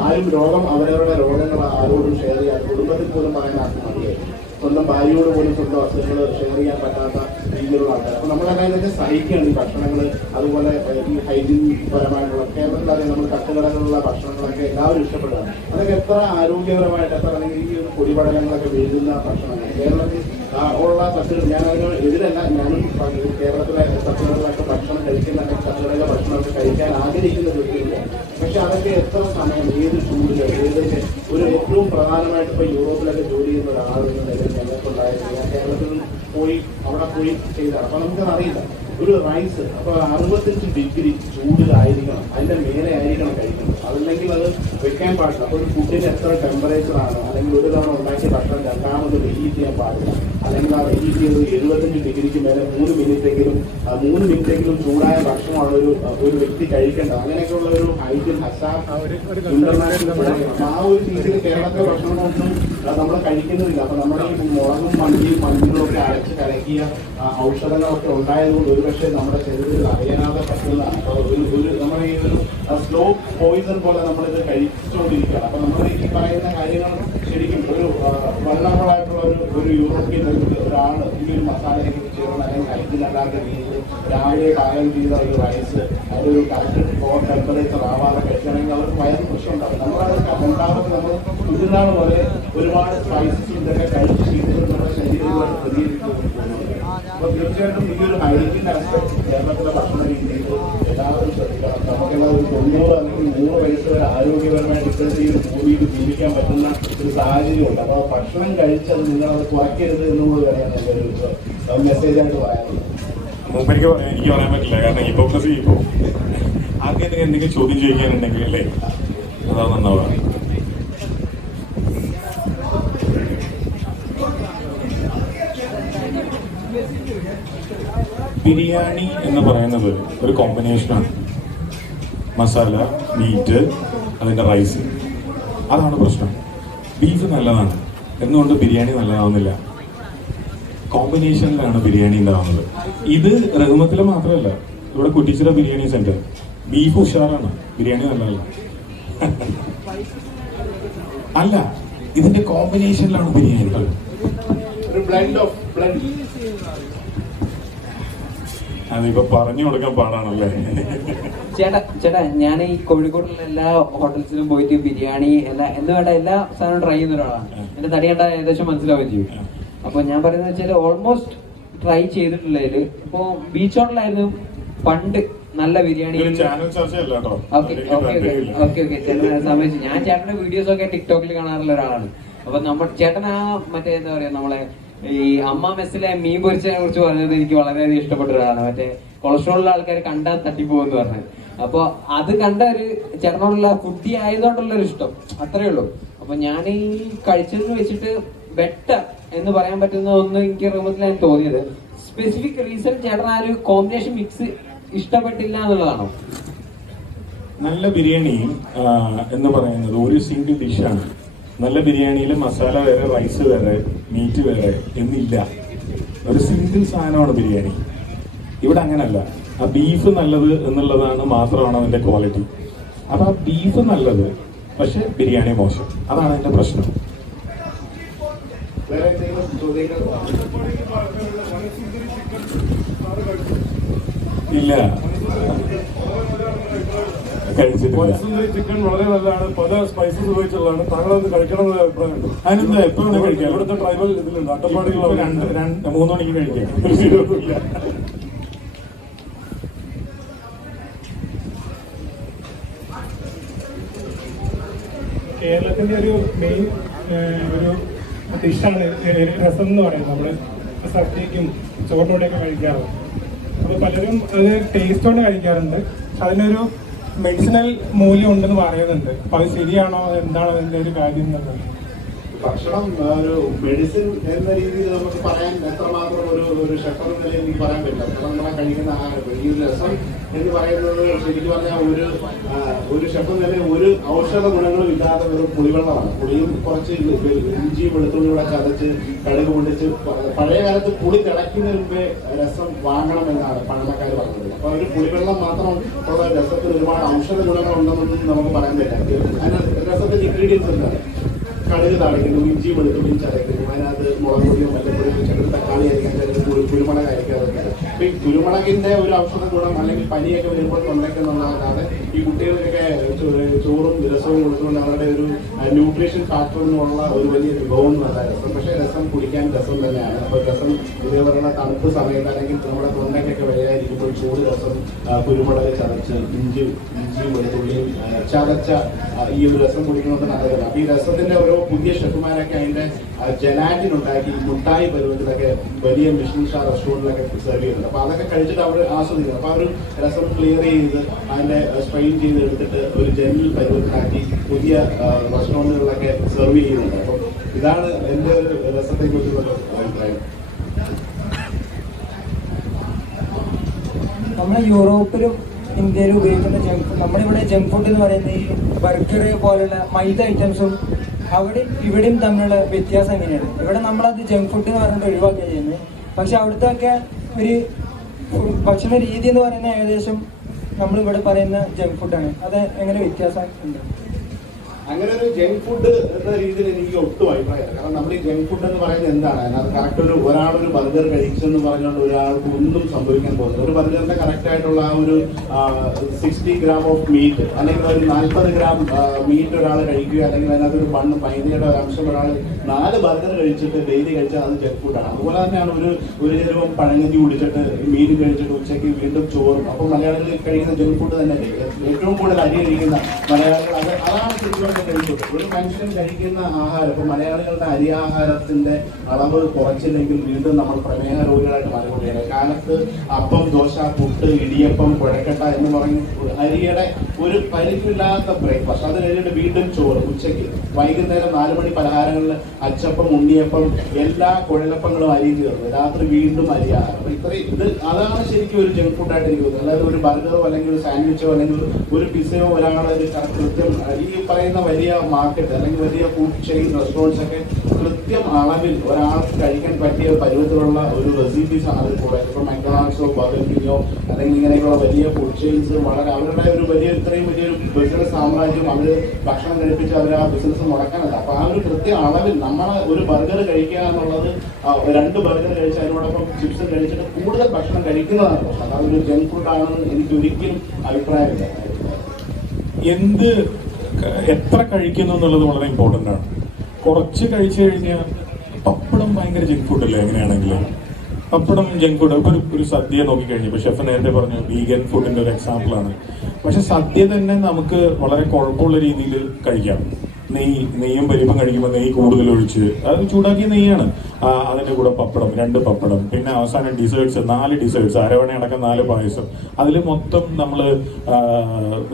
ആരും രോഗം അവരവരുടെ രോഗങ്ങൾ ആരോടും ഷെയർ ചെയ്യാൻ, കുടുംബത്തിൽ പോലും പറയാൻ ആർക്കും മതിയായി. സ്വന്തം ഭാര്യയോട് പോലും സ്വന്തം അസുഖങ്ങൾ ഷെയർ ചെയ്യാൻ പറ്റാത്ത രീതിയിലുള്ള ആൾക്കാർ. അപ്പോൾ നമ്മളെല്ലാം ഇതൊക്കെ സഹിക്കുകയാണ് ഈ ഭക്ഷണങ്ങൾ. അതുപോലെ ഈ ഹൈജീൻ പരമായിട്ടുള്ള കേരളത്തിലറിയാം നമ്മൾ തട്ടുകടകളിലുള്ള ഭക്ഷണങ്ങളൊക്കെ എല്ലാവരും ഇഷ്ടപ്പെടുകയാണ്. അതൊക്കെ എത്ര ആരോഗ്യപരമായിട്ട്, എത്ര അല്ലെങ്കിൽ ഈ ഒരു പൊടിപടലങ്ങളൊക്കെ വീഴുന്ന ഭക്ഷണങ്ങൾ കേരളത്തിൽ ഉള്ള തട്ടുകൾ. ഞാൻ അതിനോട് എതിരല്ല, ഞാനും കേരളത്തിലെ തട്ടുകളിലൊക്കെ ഭക്ഷണം കഴിക്കുന്ന, തട്ടുകളിലെ ഭക്ഷണമൊക്കെ കഴിക്കാൻ ആഗ്രഹിക്കുന്ന വ്യക്തികളാണ്. പക്ഷെ അതൊക്കെ എത്ര സമയം, ഏത് ചൂടിൽ, ഏതൊക്കെ ഒരു ഏറ്റവും പ്രധാനമായിട്ട് ഇപ്പോൾ യൂറോപ്പിലൊക്കെ ജോലി ചെയ്യുന്ന ഒരാളെന്ന നിലയിൽ ഞങ്ങൾക്കുണ്ടായിരുന്നു. ഞാൻ കേരളത്തിൽ അവിടെ പോയി ചെയ്തതാണ്. അപ്പോൾ നമുക്കതറിയില്ല. ഒരു റൈസ് അപ്പോൾ 65 ഡിഗ്രി ചൂടിലായിരിക്കണം, അതിന്റെ മേലെ ആയിരിക്കണം കഴിക്കുന്നത്. അതല്ലെങ്കിൽ അത് വെക്കാൻ പാടില്ല. അപ്പോൾ ഒരു ഫുഡിന് എത്ര ടെമ്പറേച്ചറാണ്, അല്ലെങ്കിൽ ഒരു തവണ ഉണ്ടാക്കിയ ഭക്ഷണം രണ്ടാമത് റീഹീറ്റ് ചെയ്യാൻ പാടില്ല. അല്ലെങ്കിൽ ആ റീഹീറ്റ് ചെയ്ത് 75 ഡിഗ്രിക്ക് മേലെ 3 മിനിറ്റെങ്കിലും ചൂടായ ഭക്ഷണമാണ് ഒരു വ്യക്തി കഴിക്കേണ്ടത്. അങ്ങനെയൊക്കെയുള്ള ഒരു ഹൈജീൻ ഇന്റർനാഷണൽ. ആ ഒരു രീതിയിൽ കേരളത്തിലെ ഭക്ഷണമൊന്നും നമ്മൾ കഴിക്കുന്നില്ല. അപ്പൊ നമ്മുടെ ഈ മുളകും മഞ്ഞളും അരച്ച് കലക്കിയ ഔഷധങ്ങളൊക്കെ ഉണ്ടായതുകൊണ്ട് ഒരുപക്ഷെ നമ്മുടെ ശരീരത്തിൽ അറിയാതെ പറ്റുന്നതാണ്. അപ്പോൾ നമ്മുടെ ഈ ഒരു സ്ലോ പോയിസൺ പോലെ നമ്മളിത് കഴിച്ചുകൊണ്ടിരിക്കുകയാണ്. അപ്പൊ നമ്മൾ ഈ പറയുന്ന കാര്യങ്ങൾ ശരിക്കും ഒരു വല്ലവളായിട്ടുള്ള ഒരു യൂറോപ്യൻ ഒരാൾ ഈ ഒരു മസാലയൊക്കെ ചേർന്ന് അല്ലെങ്കിൽ ഹൈജീനല്ലാത്ത രീതിയിൽ രാവിലെ പാകം ചെയ്ത ഒരു റൈസ് അതൊരു കറക്റ്റ് ടെമ്പറേച്ചർ ആവാതെ കഴിക്കുകയാണെങ്കിൽ അവർക്ക് വയറിന് പ്രശ്നം ഉണ്ടാവും. നമ്മളത് ഉണ്ടാകുമ്പോൾ നമ്മൾ ഇതിനാൾ പോലെ ഒരുപാട് സ്പൈസസും ഇതൊക്കെ കഴിച്ച് ശീലിച്ച് നമ്മുടെ ശരീരത്തിലൂടെ പ്രതികരിക്കുന്നു. അപ്പോൾ തീർച്ചയായിട്ടും ഈ ഒരു ഹൈജീൻ ആസ്പെക്ട് കേരളത്തിലെ ഭക്ഷണ രീതിയിൽ എല്ലാവരും ശ്രദ്ധിക്കണം. നമുക്കെല്ലാം ഒരു 90 അല്ലെങ്കിൽ 100 വയസ്സ് വരെ ആരോഗ്യപരമായിട്ട് ഇപ്പോഴത്തെ ഈ ഒരു ഭൂമിയിൽ ജീവിക്കാൻ പറ്റുന്ന ഒരു സാഹചര്യമുണ്ട്. അപ്പോൾ ഭക്ഷണം കഴിച്ചത് നിങ്ങളത് കുറയ്ക്കരുത് എന്നുള്ളത് വരെയാണ് എൻ്റെ ഒരു മെസ്സേജായിട്ട് പറയാനുള്ളത്. എനിക്ക് പറയാൻ പറ്റില്ല, കാരണം ഹിപ്പോക്രസി ഇപ്പോൾ ആദ്യം എന്തെങ്കിലും ചോദ്യം ചോദിക്കാനുണ്ടെങ്കിൽ അല്ലേ അതാണ് നന്നാവുക. ബിരിയാണി എന്ന് പറയുന്നത് ഒരു കോമ്പിനേഷനാണ്. മസാല, മീറ്റ്, അതിൻ്റെ റൈസ്, അതാണ് പ്രശ്നം. ബീഫ് നല്ലതാണ്, എന്തുകൊണ്ട് ബിരിയാണി നല്ലതാവുന്നില്ല? കോമ്പിനേഷനിലാണ് ബിരിയാണി ഉണ്ടാവുന്നത്. ഇത് റഹ്മത്തിലെ മാത്രമല്ല, ഇവിടെ കുറ്റിച്ചിറ ബിരിയാണി സെന്റർ ബീഫ് ഉഷാറാണ്, ബിരിയാണി നല്ലതല്ല. അല്ല, ഇതിന്റെ കോമ്പിനേഷനിലാണ് ബിരിയാണി. ഒരു ബ്ലെൻഡ് ഓഫ് ബ്ലെൻഡ്. അതിപ്പോ പറഞ്ഞു കൊടുക്കാൻ പാടാണല്ലേ. ചേട്ടാ ഞാൻ ഈ കോഴിക്കോടുള്ള എല്ലാ ഹോട്ടൽസിലും പോയിട്ട് ബിരിയാണി എന്ന് വേണ്ട എല്ലാ സാധനവും ട്രൈ ചെയ്യുന്ന ഒരാളാണ്. എന്റെ തടി കണ്ടാൽ ഏകദേശം മനസ്സിലാവുകയും ചെയ്യും. അപ്പൊ ഞാൻ പറയുന്നത് വെച്ചാൽ ഓൾമോസ്റ്റ് ട്രൈ ചെയ്തിട്ടുള്ളതില് ഇപ്പൊ ബീച്ച് ഹോട്ടലായിരുന്നു പണ്ട് നല്ല ബിരിയാണി. സമയത്ത് ഞാൻ ചേട്ടന്റെ വീഡിയോസ് ഒക്കെ ടിക്ടോക്കിൽ കാണാറുള്ള ഒരാളാണ്. അപ്പൊ ചേട്ടൻ ആ മറ്റേ എന്താ പറയാ നമ്മളെ ഈ അമ്മ മെസ്സിലെ മീൻ പൊരിച്ചതിനെ കുറിച്ച് പറഞ്ഞത് എനിക്ക് വളരെയധികം ഇഷ്ടപ്പെട്ട ഒരാളാണ്. മറ്റേ കൊളസ്ട്രോളുള്ള ആൾക്കാർ കണ്ടാൽ തട്ടിപ്പോകുമെന്ന് പറഞ്ഞത്. അപ്പൊ അത് കണ്ട ഒരു ചേട്ടനോടുള്ള ഫുഡി ആയതുകൊണ്ടുള്ള ഒരു ഇഷ്ടം, അത്രേ ഉള്ളൂ. അപ്പൊ ഞാൻ ഈ കഴിച്ചതെന്ന് വെച്ചിട്ട് ബെറ്റർ എന്ന് പറയാൻ പറ്റുന്ന ഒന്ന് എനിക്ക് റൂമത്തിലാണ് തോന്നിയത്. സ്പെസിഫിക് റീസൺ ചേട്ടൻ ആ ഒരു കോമ്പിനേഷൻ മിക്സ് ഇഷ്ടപ്പെട്ടില്ല എന്നുള്ളതാണോ? നല്ല ബിരിയാണി എന്ന് പറയുന്നത് ഒരു സിംഗിൾ ഡിഷാണ്. നല്ല ബിരിയാണിയിൽ മസാല വേറെ, റൈസ് വേറെ, മീറ്റ് വേറെ എന്നില്ല. ഒരു സിംഗിൾ സാധനമാണ് ബിരിയാണി. ഇവിടെ അങ്ങനല്ല. ആ ബീഫ് നല്ലത് എന്നുള്ളതാണ് മാത്രമാണ് അതിന്റെ ക്വാളിറ്റി. അപ്പൊ ആ ബീഫ് നല്ലത്, പക്ഷെ ബിരിയാണി മോശം. അതാണ് എന്റെ പ്രശ്നം. ഇല്ല, കഴിച്ചിട്ടില്ല. ചിക്കൻ വളരെ നല്ലതാണ്, പല സ്പൈസസ് ഉപയോഗിച്ചുള്ളതാണ്. താങ്കളത് കഴിക്കണമെന്ന് അഭിപ്രായമുണ്ട്. അതിനെന്താ എപ്പോ വേണേ കഴിക്കാം. ഇവിടുത്തെ ട്രൈബൽ ഇതിലുണ്ട്, അട്ടപ്പാടികളുള്ള 2-3 മണിക്ക് കഴിക്കാം. കേരളത്തിന്റെ ഒരു മെയിൻ ഒരു ഡിഷാണ് രസം എന്ന് പറയുന്നത്. നമ്മള് സദ്യക്കും ചോറിനോടെയൊക്കെ കഴിക്കാറുണ്ട്. അപ്പൊ പലരും അത് ടേസ്റ്റോടെ കഴിക്കാറുണ്ട്. അതിനൊരു മെഡിസിനൽ മൂല്യം ഉണ്ടെന്ന് പറയുന്നുണ്ട്. അപ്പൊ അത് ശരിയാണോ, എന്താണ് അതിന്റെ ഒരു കാര്യം എന്നുള്ളത്? ഭക്ഷണം ഒരു മെഡിസിൻ എന്ന രീതിയിൽ നമുക്ക് പറയാൻ എത്രമാത്രം ഒരു ഷെഫ് എന്ന നിലയിൽ എനിക്ക് പറയാൻ പറ്റില്ല. കാരണം നമ്മളെ കഴിക്കുന്ന ആഹാരം ഈ രസം എന്ന് പറയുന്നത് ശരിക്കും പറഞ്ഞാൽ ഒരു ഷെഫ് എന്ന നിലയിൽ ഒരു ഔഷധ ഗുണങ്ങളും ഇല്ലാത്ത ഒരു പുളിവെള്ളമാണ്. പുളിയും കുറച്ച് ഇഞ്ചി വെളുത്തുള്ളി കൂടെ ചതച്ച് കടുക് പൊണ്ടിച്ച്, പഴയ കാലത്ത് പുളി തിളയ്ക്കുന്നതിന് മുമ്പേ രസം വാങ്ങണം എന്നാണ് പഴമക്കാർ പറഞ്ഞത്. അപ്പൊ ഒരു പുളിവെള്ളം മാത്രം ഉള്ള രസത്തിന് ഒരുപാട് ഔഷധ ഗുണങ്ങളുണ്ടെന്നൊന്നും നമുക്ക് പറയാൻ പറ്റില്ല. അതിന് രസത്തിന്റെ ഇൻഗ്രീഡിയൻസ് എന്താണ്? കടുക് താളിക്കുന്നു, ഇഞ്ചി വെളുത്തുള്ളി ചതയ്ക്കുന്നു, അതിനകത്ത് മുളക് പൊടിയോ മല്ലപ്പൊടിയോ ചെറിയ തക്കാളി അരിക്കാൻ, കുരുമുളക് അരിക്കാതൊക്കെ. അപ്പൊ ഈ കുരുമുളകിന്റെ ഒരു ഔഷധ ഗുണം അല്ലെങ്കിൽ പനിയൊക്കെ വരുമ്പോൾ തൊണ്ടയ്ക്കുന്നുള്ളതാണ്. ഈ കുട്ടികൾക്കൊക്കെ ചോറും രസവും കൊടുത്തുകൊണ്ട് അവരുടെ ഒരു ന്യൂട്രീഷൻ ഫാക്ടറിനുള്ള ഒരു വലിയ വിഭവം നല്ല രസം. പക്ഷേ രസം കുടിക്കാൻ രസം തന്നെയാണ്. അപ്പൊ രസം ഇതേപോലുള്ള തണുപ്പ് സമയത്ത് അല്ലെങ്കിൽ നമ്മുടെ തൊണ്ടയ്ക്കൊക്കെ വരെയായിരിക്കുമ്പോൾ ചൂട് രസം, കുരുമുളക് ചതച്ച് ഇഞ്ചി വെളുത്തുള്ളിയും ചതച്ച ഈ ഒരു രസം കുടിക്കുന്നത് നല്ലതല്ല. അപ്പൊ ഈ രസത്തിന്റെ ഓരോ പുതിയ ഷെഫുമാരൊക്കെ അതിന്റെ ജലാറ്റിൻ ഉണ്ടാക്കി മുട്ടായി പരുവത്തിലൊക്കെ വലിയ മിഷ്ലിൻ സ്റ്റാർ റെസ്റ്റോറൻറ്റിലൊക്കെ സെർവ് ചെയ്യുന്നുണ്ട്. അപ്പൊ അതൊക്കെ കഴിച്ചിട്ട് അവർ ആസ്വദിക്കുന്നു. അപ്പൊ അവർ രസം ക്ലിയർ ചെയ്ത് അതിന്റെ സ്ട്രെയിൻ ചെയ്ത് എടുത്തിട്ട് ഒരു ജെല്ലിൽ പരുവത്തിലാക്കി പുതിയ റെസ്റ്റോറൻറ്റുകളിലൊക്കെ സെർവ് ചെയ്യുന്നുണ്ട്. അപ്പൊ ഇതാണ് എന്റെ ഒരു രസത്തെ കുറിച്ചുള്ള അഭിപ്രായം. നമ്മളെ യൂറോപ്പിലും ഇന്ത്യയിലും ഉപയോഗിക്കുന്ന ജങ്ക് ഫുഡ്, നമ്മളിവിടെ ജങ്ക് ഫുഡ് എന്ന് പറയുന്നത് ഈ ബർഗർ പോലുള്ള മൈദ ഐറ്റംസും അവിടെയും ഇവിടെയും തമ്മിലുള്ള വ്യത്യാസം എങ്ങനെയാണ്? ഇവിടെ നമ്മളത് ജങ്ക് ഫുഡ് എന്ന് പറഞ്ഞിട്ട് ഒഴിവാക്കുകയാണ് ചെയ്യുന്നത്. പക്ഷെ അവിടുത്തെ ഒക്കെ ഒരു ഭക്ഷണ രീതി എന്ന് പറയുന്നത് ഏകദേശം നമ്മളിവിടെ പറയുന്ന ജങ്ക് ഫുഡാണ്. അത് എങ്ങനെ വ്യത്യാസം ഉണ്ട്? അങ്ങനെ ഒരു ജങ്ക് ഫുഡ് എന്ന രീതിയിൽ എനിക്ക് ഒട്ടും അഭിപ്രായമില്ല. കാരണം നമ്മൾ ഈ ജങ്ക് ഫുഡ് എന്ന് പറയുന്നത് എന്താണ്? അതിനകത്ത് കറക്റ്റ് ഒരാളൊരു ബർഗർ കഴിച്ചെന്ന് പറഞ്ഞുകൊണ്ട് ഒരാൾക്ക് ഒന്നും സംഭവിക്കാൻ പോകുന്നത്. ഒരു ബർഗറിന്റെ കറക്റ്റ് ആയിട്ടുള്ള ആ ഒരു 60 ഗ്രാം ഓഫ് മീറ്റ് അല്ലെങ്കിൽ ഒരു 40 ഗ്രാം മീറ്റ് ഒരാൾ കഴിക്കുക, അല്ലെങ്കിൽ അതിനകത്തൊരു ബണ്ണ് പൈനയുടെ ഒരു അംശം ഒരാൾ 4 ബർഗർ കഴിച്ചിട്ട് ഡെയിലി കഴിച്ചാൽ അത് ജങ്ക് ഫുഡാണ്. അതുപോലെ തന്നെയാണ് ഒരു ചിലപ്പം പഴങ്കഞ്ഞി കുടിച്ചിട്ട് മീൻ കഴിച്ചിട്ട് ഉച്ചയ്ക്ക് വീണ്ടും ചോറും. അപ്പോൾ മലയാളികൾ കഴിക്കുന്ന ജങ്ക് ഫുഡ് തന്നെ ഏറ്റവും കൂടുതൽ അരി കഴിക്കുന്ന മലയാളികൾ അതാണ് ശരിക്കും ഒരു മനുഷ്യൻ കഴിക്കുന്ന ആഹാരം. ഇപ്പൊ മലയാളികളുടെ അരി ആഹാരത്തിന്റെ അളവ് കുറച്ചില്ലെങ്കിൽ വീണ്ടും നമ്മൾ പ്രമേഹ രോഗികളായിട്ട് മാറിക്കൊണ്ടിരിക്കുകയാണ്. കാലത്ത് അപ്പം, ദോശ, പുട്ട്, ഇടിയപ്പം, കുഴക്കട്ട എന്ന് പറഞ്ഞ് അരിയുടെ ഒരു പരിധിയില്ലാത്ത ബ്രേക്ക്ഫാസ്റ്റ്. അത് കഴിഞ്ഞിട്ട് വീണ്ടും ചോറ്. ഉച്ചയ്ക്ക് വൈകുന്നേരം 4 മണി പലഹാരങ്ങളിൽ അച്ചപ്പം, ഉണ്ണിയപ്പം, എല്ലാ കുഴലപ്പങ്ങളും അരി ചേർന്ന് രാത്രി വീണ്ടും അരി ആഹാരം. ഇത് അതാണ് ശരിക്കും ഒരു ജങ്ക് ഫുഡായിട്ട് എനിക്ക് തോന്നുന്നത്. അതായത് ഒരു ബർഗറോ അല്ലെങ്കിൽ ഒരു സാൻഡ്വിച്ചോ അല്ലെങ്കിൽ ഒരു പിസയോ ഒരാളെ കൃത്യം ഈ പറയുന്ന വലിയ മാർക്കറ്റ് അല്ലെങ്കിൽ വലിയ ഫുഡ് ചെയിൻ റെസ്റ്റോറൻറ്റ്സ് ഒക്കെ കൃത്യം അളവിൽ ഒരാൾക്ക് കഴിക്കാൻ പറ്റിയ പരുവത്തിലുള്ള ഒരു റെസിപ്പീസ് ആണ് അതിൽ കൂടെ. ഇപ്പൊ മക്ഡൊണാൾഡ്സോ ബർഗറിയോ അല്ലെങ്കിൽ ഇങ്ങനെയൊക്കെയുള്ള വലിയ ഫുഡ് ചെയിൻസ് വളരെ അവരുടെ ഒരു വലിയ ഇത്രയും വലിയൊരു ബിസിനസ് സാമ്രാജ്യം അവർ ഭക്ഷണം കഴിപ്പിച്ച് അവർ ആ ബിസിനസ് മുടക്കാനല്ല. അപ്പൊ ആ ഒരു കൃത്യം അളവിൽ നമ്മളെ ഒരു ബർഗർ കഴിക്കുക എന്നുള്ളത് 2 ബർഗർ കഴിച്ച് അതിനോടൊപ്പം ചിപ്സ് കഴിച്ചിട്ട് കൂടുതൽ ഭക്ഷണം കഴിക്കുന്നതാണ് പ്രശ്നം. അതൊരു ജങ്ക് ഫുഡ് ആണെന്ന് എനിക്ക് ഒരിക്കലും അഭിപ്രായമില്ല. എത്ര കഴിക്കുന്നു എന്നുള്ളത് വളരെ ഇമ്പോർട്ടൻ്റ് ആണ്. കുറച്ച് കഴിച്ചു കഴിഞ്ഞാൽ പപ്പടം ഭയങ്കര ജങ്ക് ഫുഡല്ലേ? എങ്ങനെയാണെങ്കിലും പപ്പടം ജങ്ക് ഫുഡ്. ഇപ്പൊ ഒരു സദ്യ നോക്കിക്കഴിഞ്ഞു, ഇപ്പൊ ഷെഫ് നേരത്തെ പറഞ്ഞു വീഗൻ ഫുഡിന്റെ ഒരു എക്സാമ്പിളാണ്. പക്ഷെ സദ്യ തന്നെ നമുക്ക് വളരെ കുഴപ്പമുള്ള രീതിയിൽ കഴിക്കാം. നെയ്യും പരിപ്പും കഴിക്കുമ്പോൾ നെയ്യ് കൂടുതൽ ഒഴിച്ച് അത് ചൂടാക്കിയ നെയ്യാണ്. അതിന്റെ കൂടെ പപ്പടം, 2 പപ്പടം, പിന്നെ അവസാനം ഡിസേർട്സ്, 4 ഡിസേർട്സ്, അരവണ അടക്കം 4 പായസം. അതിൽ മൊത്തം നമ്മൾ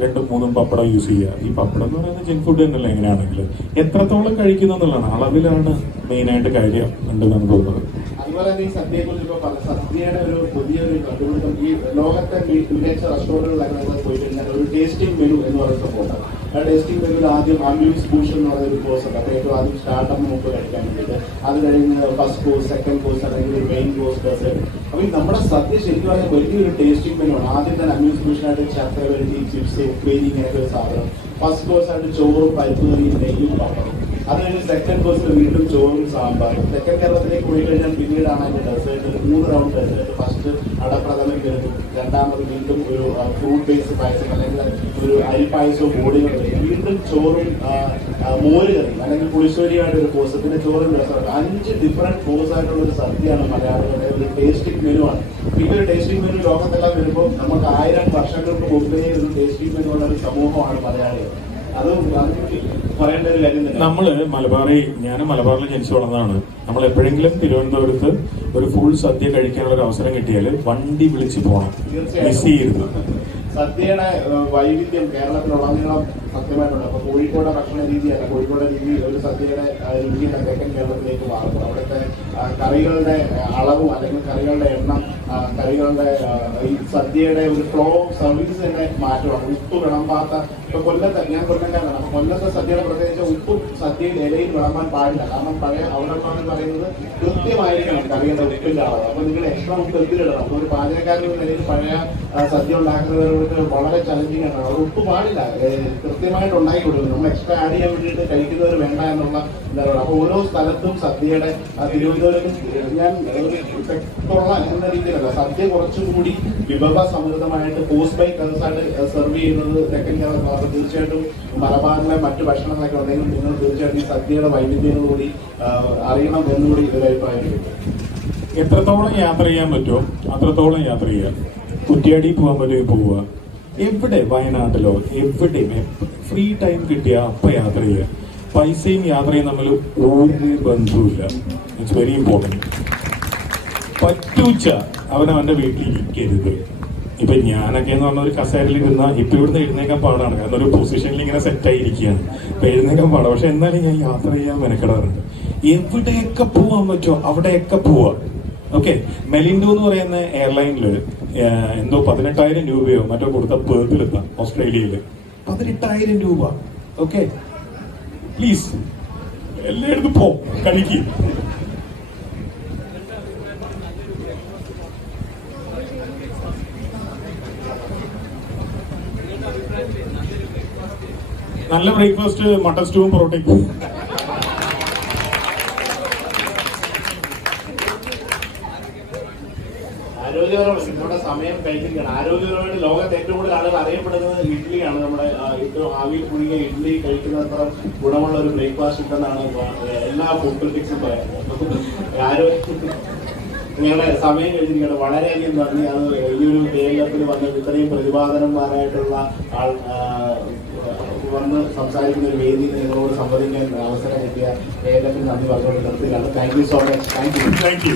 2-3 പപ്പടം യൂസ് ചെയ്യുക. ഈ പപ്പടം എന്ന് പറയുന്നത് ജങ്ക് ഫുഡ് തന്നെയല്ല. എങ്ങനെയാണെങ്കിലും എത്രത്തോളം കഴിക്കുന്നു എന്നുള്ളതാണ്, അളവിലാണ് മെയിനായിട്ട് കാര്യം ഉണ്ടെന്നാണ് തോന്നുന്നത്. അതുപോലെ തന്നെ ഈ സദ്യയെ കുറിച്ച് ഇപ്പോൾ പറഞ്ഞ സദ്യയുടെ ഒരു പുതിയൊരു കണ്ടുപിടുത്തം ഈ ലോകത്തെ മികച്ച റെസ്റ്റോറൻറ്റുകളിലൊക്കെ പോയി കഴിഞ്ഞാൽ ഒരു ടേസ്റ്റിംഗ് മെനു എന്ന് പറയുന്ന സംഭവം. ആ ടേസ്റ്റിംഗ് മെനുവിൽ ആദ്യം ആംബ്യൂസ് പൂഷൻ എന്ന് പറയുന്ന ഒരു കോഴ്സ് ഉണ്ട്. അപ്പോൾ ഏറ്റവും ആദ്യം സ്റ്റാർട്ടപ്പ് മുമ്പ് കഴിക്കാൻ വേണ്ടിയിട്ട്, അത് കഴിഞ്ഞ് ഫസ്റ്റ് കോഴ്സ്, സെക്കൻഡ് കോഴ്സ്, അല്ലെങ്കിൽ ഒരു മെയിൻ കോഴ്സ്, ഡെസേർട്ട്. അപ്പോൾ നമ്മുടെ സദ്യ ശരിക്കും പറഞ്ഞാൽ വലിയൊരു ടേസ്റ്റിംഗ് മെനു ആണ്. ആദ്യം തന്നെ അമ്യൂസ് പൂഷനായിട്ട് ശർക്കര വരട്ടി, ചിപ്സ്, ഉപ്പേരി, ഇങ്ങനെയൊക്കെ ഒരു സാധനം. ഫസ്റ്റ് കോഴ്സായിട്ട് ചോറും പരിപ്പ് കറിയും നെയ്യും പപ്പടം. അത് കഴിഞ്ഞ് സെക്കൻഡ് കോഴ്സിൽ വീണ്ടും ചോറും സാമ്പാറും. തെക്കൻ കേരളത്തിലേക്ക് പോയി കഴിഞ്ഞാൽ പിന്നീടാണ് അതിന്റെ ഡെസേർട്ട് 3 റൗണ്ട് ഡെസേർട്ട്. ഫസ്റ്റ് അടപ്രഥമൻ കയറും, രണ്ടാമത് വീണ്ടും ഒരു ഫ്രൂട്ട് ബേസ്ഡ് പായസം അല്ലെങ്കിൽ ഒരു അരിപ്പായസവും ബോഡികൾ, വീണ്ടും ചോറും മോര് കറി അല്ലെങ്കിൽ പുളിശ്ശേരിയായിട്ട് ഒരു കോഴ്സ്, പിന്നെ ചോറും രസമാണ്. 5 ഡിഫറെന്റ് കോഴ്സ് ആയിട്ടുള്ള ഒരു സദ്യയാണ് മലയാളികളുടെ ഒരു ടേസ്റ്റിംഗ് മെനു ആണ്. ഈ ഒരു ടേസ്റ്റിംഗ് മെനു ലോകത്തെല്ലാം വരുമ്പോൾ നമുക്ക് 1000 വർഷങ്ങൾക്ക് മുമ്പേ ഒരു ടേസ്റ്റിംഗ് മെനു ഉള്ള ഒരു സമൂഹമാണ് മലയാളികൾ. അത് പറയേണ്ട ഒരു കാര്യം തന്നെ. ഞാനും മലബാറിൽ ജനിച്ചു വളർന്നതാണ്. നമ്മൾ എപ്പോഴെങ്കിലും തിരുവനന്തപുരത്ത് ഒരു ഫുൾ സദ്യ കഴിക്കാനുള്ള ഒരു അവസരം കിട്ടിയാൽ വണ്ടി വിളിച്ച് പോകണം, മിസ് ചെയ്യരുത്. സദ്യയുടെ വൈവിധ്യം കേരളത്തിലുടനീളം സത്യമായിട്ടുണ്ട്. അപ്പൊ കോഴിക്കോട് ഭക്ഷണ രീതിയല്ല, കോഴിക്കോട് രീതി ഒരു സദ്യയുടെ രുചിയുടെ തെക്കൻ കേരളത്തിലേക്ക് മാറുന്നു. അവിടുത്തെ കറികളുടെ അളവും അല്ലെങ്കിൽ കറികളുടെ എണ്ണം, കറികളുടെ ഈ സദ്യയുടെ ഒരു ഫ്ലോ ഓഫ് സർവീസ് തന്നെ മാറ്റമാണ്. ഉപ്പ് വിളമ്പാത്ത, ഇപ്പൊ കൊല്ലത്ത്, ഞാൻ കൊല്ലംകാരനാണ്. അപ്പൊ കൊല്ലത്തെ സദ്യയുടെ പ്രത്യേകിച്ച് ഉപ്പ് സദ്യയിൽ ഇലയിൽ വിളമ്പാൻ പാടില്ല. കാരണം പഴയ അവിടെ പറയുന്നത് കൃത്യമായിരിക്കണം കറിയുടെ ഉപ്പിന്റെ അളവ്. അപ്പൊ നിങ്ങൾ എക്സ്ട്രാ ഉപ്പ് എത്തിയിടണം. അപ്പൊ ഒരു പാചകക്കാരൻ നിലയിൽ പഴയ സദ്യ ഉണ്ടാക്കുന്നവർക്ക് വളരെ ചലഞ്ചിങ് ആണ്. അവർ ഉപ്പ് പാടില്ല, കൃത്യമായിട്ട് ഉണ്ടാക്കി കൊടുക്കുന്നു. നമ്മൾ എക്സ്ട്രാ ആഡ് ചെയ്യാൻ വേണ്ടിയിട്ട് കഴിക്കുന്നവർ വേണ്ട എന്നുള്ള ഇതാണ്. അപ്പൊ ഓരോ സ്ഥലത്തും സദ്യയുടെ തിരുവനന്തപുരത്ത് ഞാൻ തെക്കുള്ള എന്ന രീതിയിലല്ല, സദ്യ കുറച്ചുകൂടി വിഭവ സമൃദ്ധമായിട്ട് പോസ്റ്റ് ബൈ കേഴ്സായിട്ട് സെർവ് ചെയ്യുന്നത് തെക്കൻ കേരളത്തിൽ. അപ്പൊ തീർച്ചയായിട്ടും മലബാറിലെ മറ്റു ഭക്ഷണങ്ങളൊക്കെ ഉണ്ടെങ്കിൽ നിങ്ങൾ തീർച്ചയായിട്ടും ഈ സദ്യയുടെ വൈവിധ്യങ്ങൾ കൂടി അറിയണം എന്നുകൂടി ഒരു അഭിപ്രായം. എത്രത്തോളം യാത്ര ചെയ്യാൻ പറ്റുമോ അത്രത്തോളം യാത്ര ചെയ്യുക. കുറ്റ്യാടി പോകാൻ പറ്റുമെങ്കിൽ പോവുക. എവിടെ, വയനാട്ടിലോ എവിടെയും ഫ്രീ ടൈം കിട്ടിയ അപ്പൊ യാത്ര ചെയ്യുക. പൈസയും യാത്രയും തമ്മിൽ ഒരു ബന്ധവുമില്ല. It's very important. പറ്റൂച്ച അവനവന്റെ വീട്ടിൽ ഇരിക്കരുത്. ഇപ്പൊ ഞാനൊക്കെ എന്ന് പറഞ്ഞ ഒരു കസേരയിൽ ഇരുന്ന ഇപ്പൊ ഇവിടുന്ന് എഴുന്നേക്കാൻ പാടാണ്, കാരണം ഒരു പൊസിഷനിൽ ഇങ്ങനെ സെറ്റായി ഇരിക്കുകയാണ്. ഇപ്പൊ എഴുന്നേക്കാൻ പാടാം. പക്ഷെ എന്നാലും ഞാൻ യാത്ര ചെയ്യാൻ മെനക്കെടാറുണ്ട്. എവിടെയൊക്കെ പോവാൻ പറ്റുമോ അവിടെയൊക്കെ പോവാ. ഓക്കെ, മെലിൻഡോ എന്ന് പറയുന്ന എയർലൈനിൽ എന്തോ 18,000 രൂപയോ മറ്റോ കൊടുത്ത പേർത്തിലെത്താം ഓസ്ട്രേലിയയിൽ. 18,000 രൂപ. ഓക്കെ, പ്ലീസ് എല്ലായിടത്തും പോ, കളിക്ക്. നല്ല ബ്രേക്ക്ഫാസ്റ്റ് മട്ടൻ സ്റ്റൂവും പൊറോട്ടയും. ആരോഗ്യപരമായി നമ്മുടെ സമയം കഴിക്കുകയാണ്. ആരോഗ്യപരമായിട്ട് ലോകത്ത് ഏറ്റവും കൂടുതൽ ആളുകൾ അറിയപ്പെടുന്നത് ഇഡ്ഡലിയാണ്. നമ്മുടെ ഏറ്റവും ആവിയിൽ പുഴുങ്ങിയ ഇഡ്ഡലി കഴിക്കുന്നത്ര ഗുണമുള്ള ഒരു ബ്രേക്ക്ഫാസ്റ്റ് ഉണ്ടെന്നാണ് എല്ലാ ഫുഡ് ക്രിറ്റിക്സും പറയുന്നത്. നിങ്ങളുടെ സമയം കഴിഞ്ഞിരിക്കുകയാണ്. വളരെയധികം നന്ദി. അത് ഈ ഒരു KLF വന്ന് ഇത്രയും പ്രതിപാദനന്മാരായിട്ടുള്ള വന്ന് സംസാരിക്കുന്ന ഒരു വേദിയിൽ നിങ്ങളോട് സംവദിക്കാൻ അവസരം കിട്ടിയ KLF നന്ദി പറഞ്ഞുകൊണ്ട് നിർത്തുകയാണ്. Thank you so much. Thank you.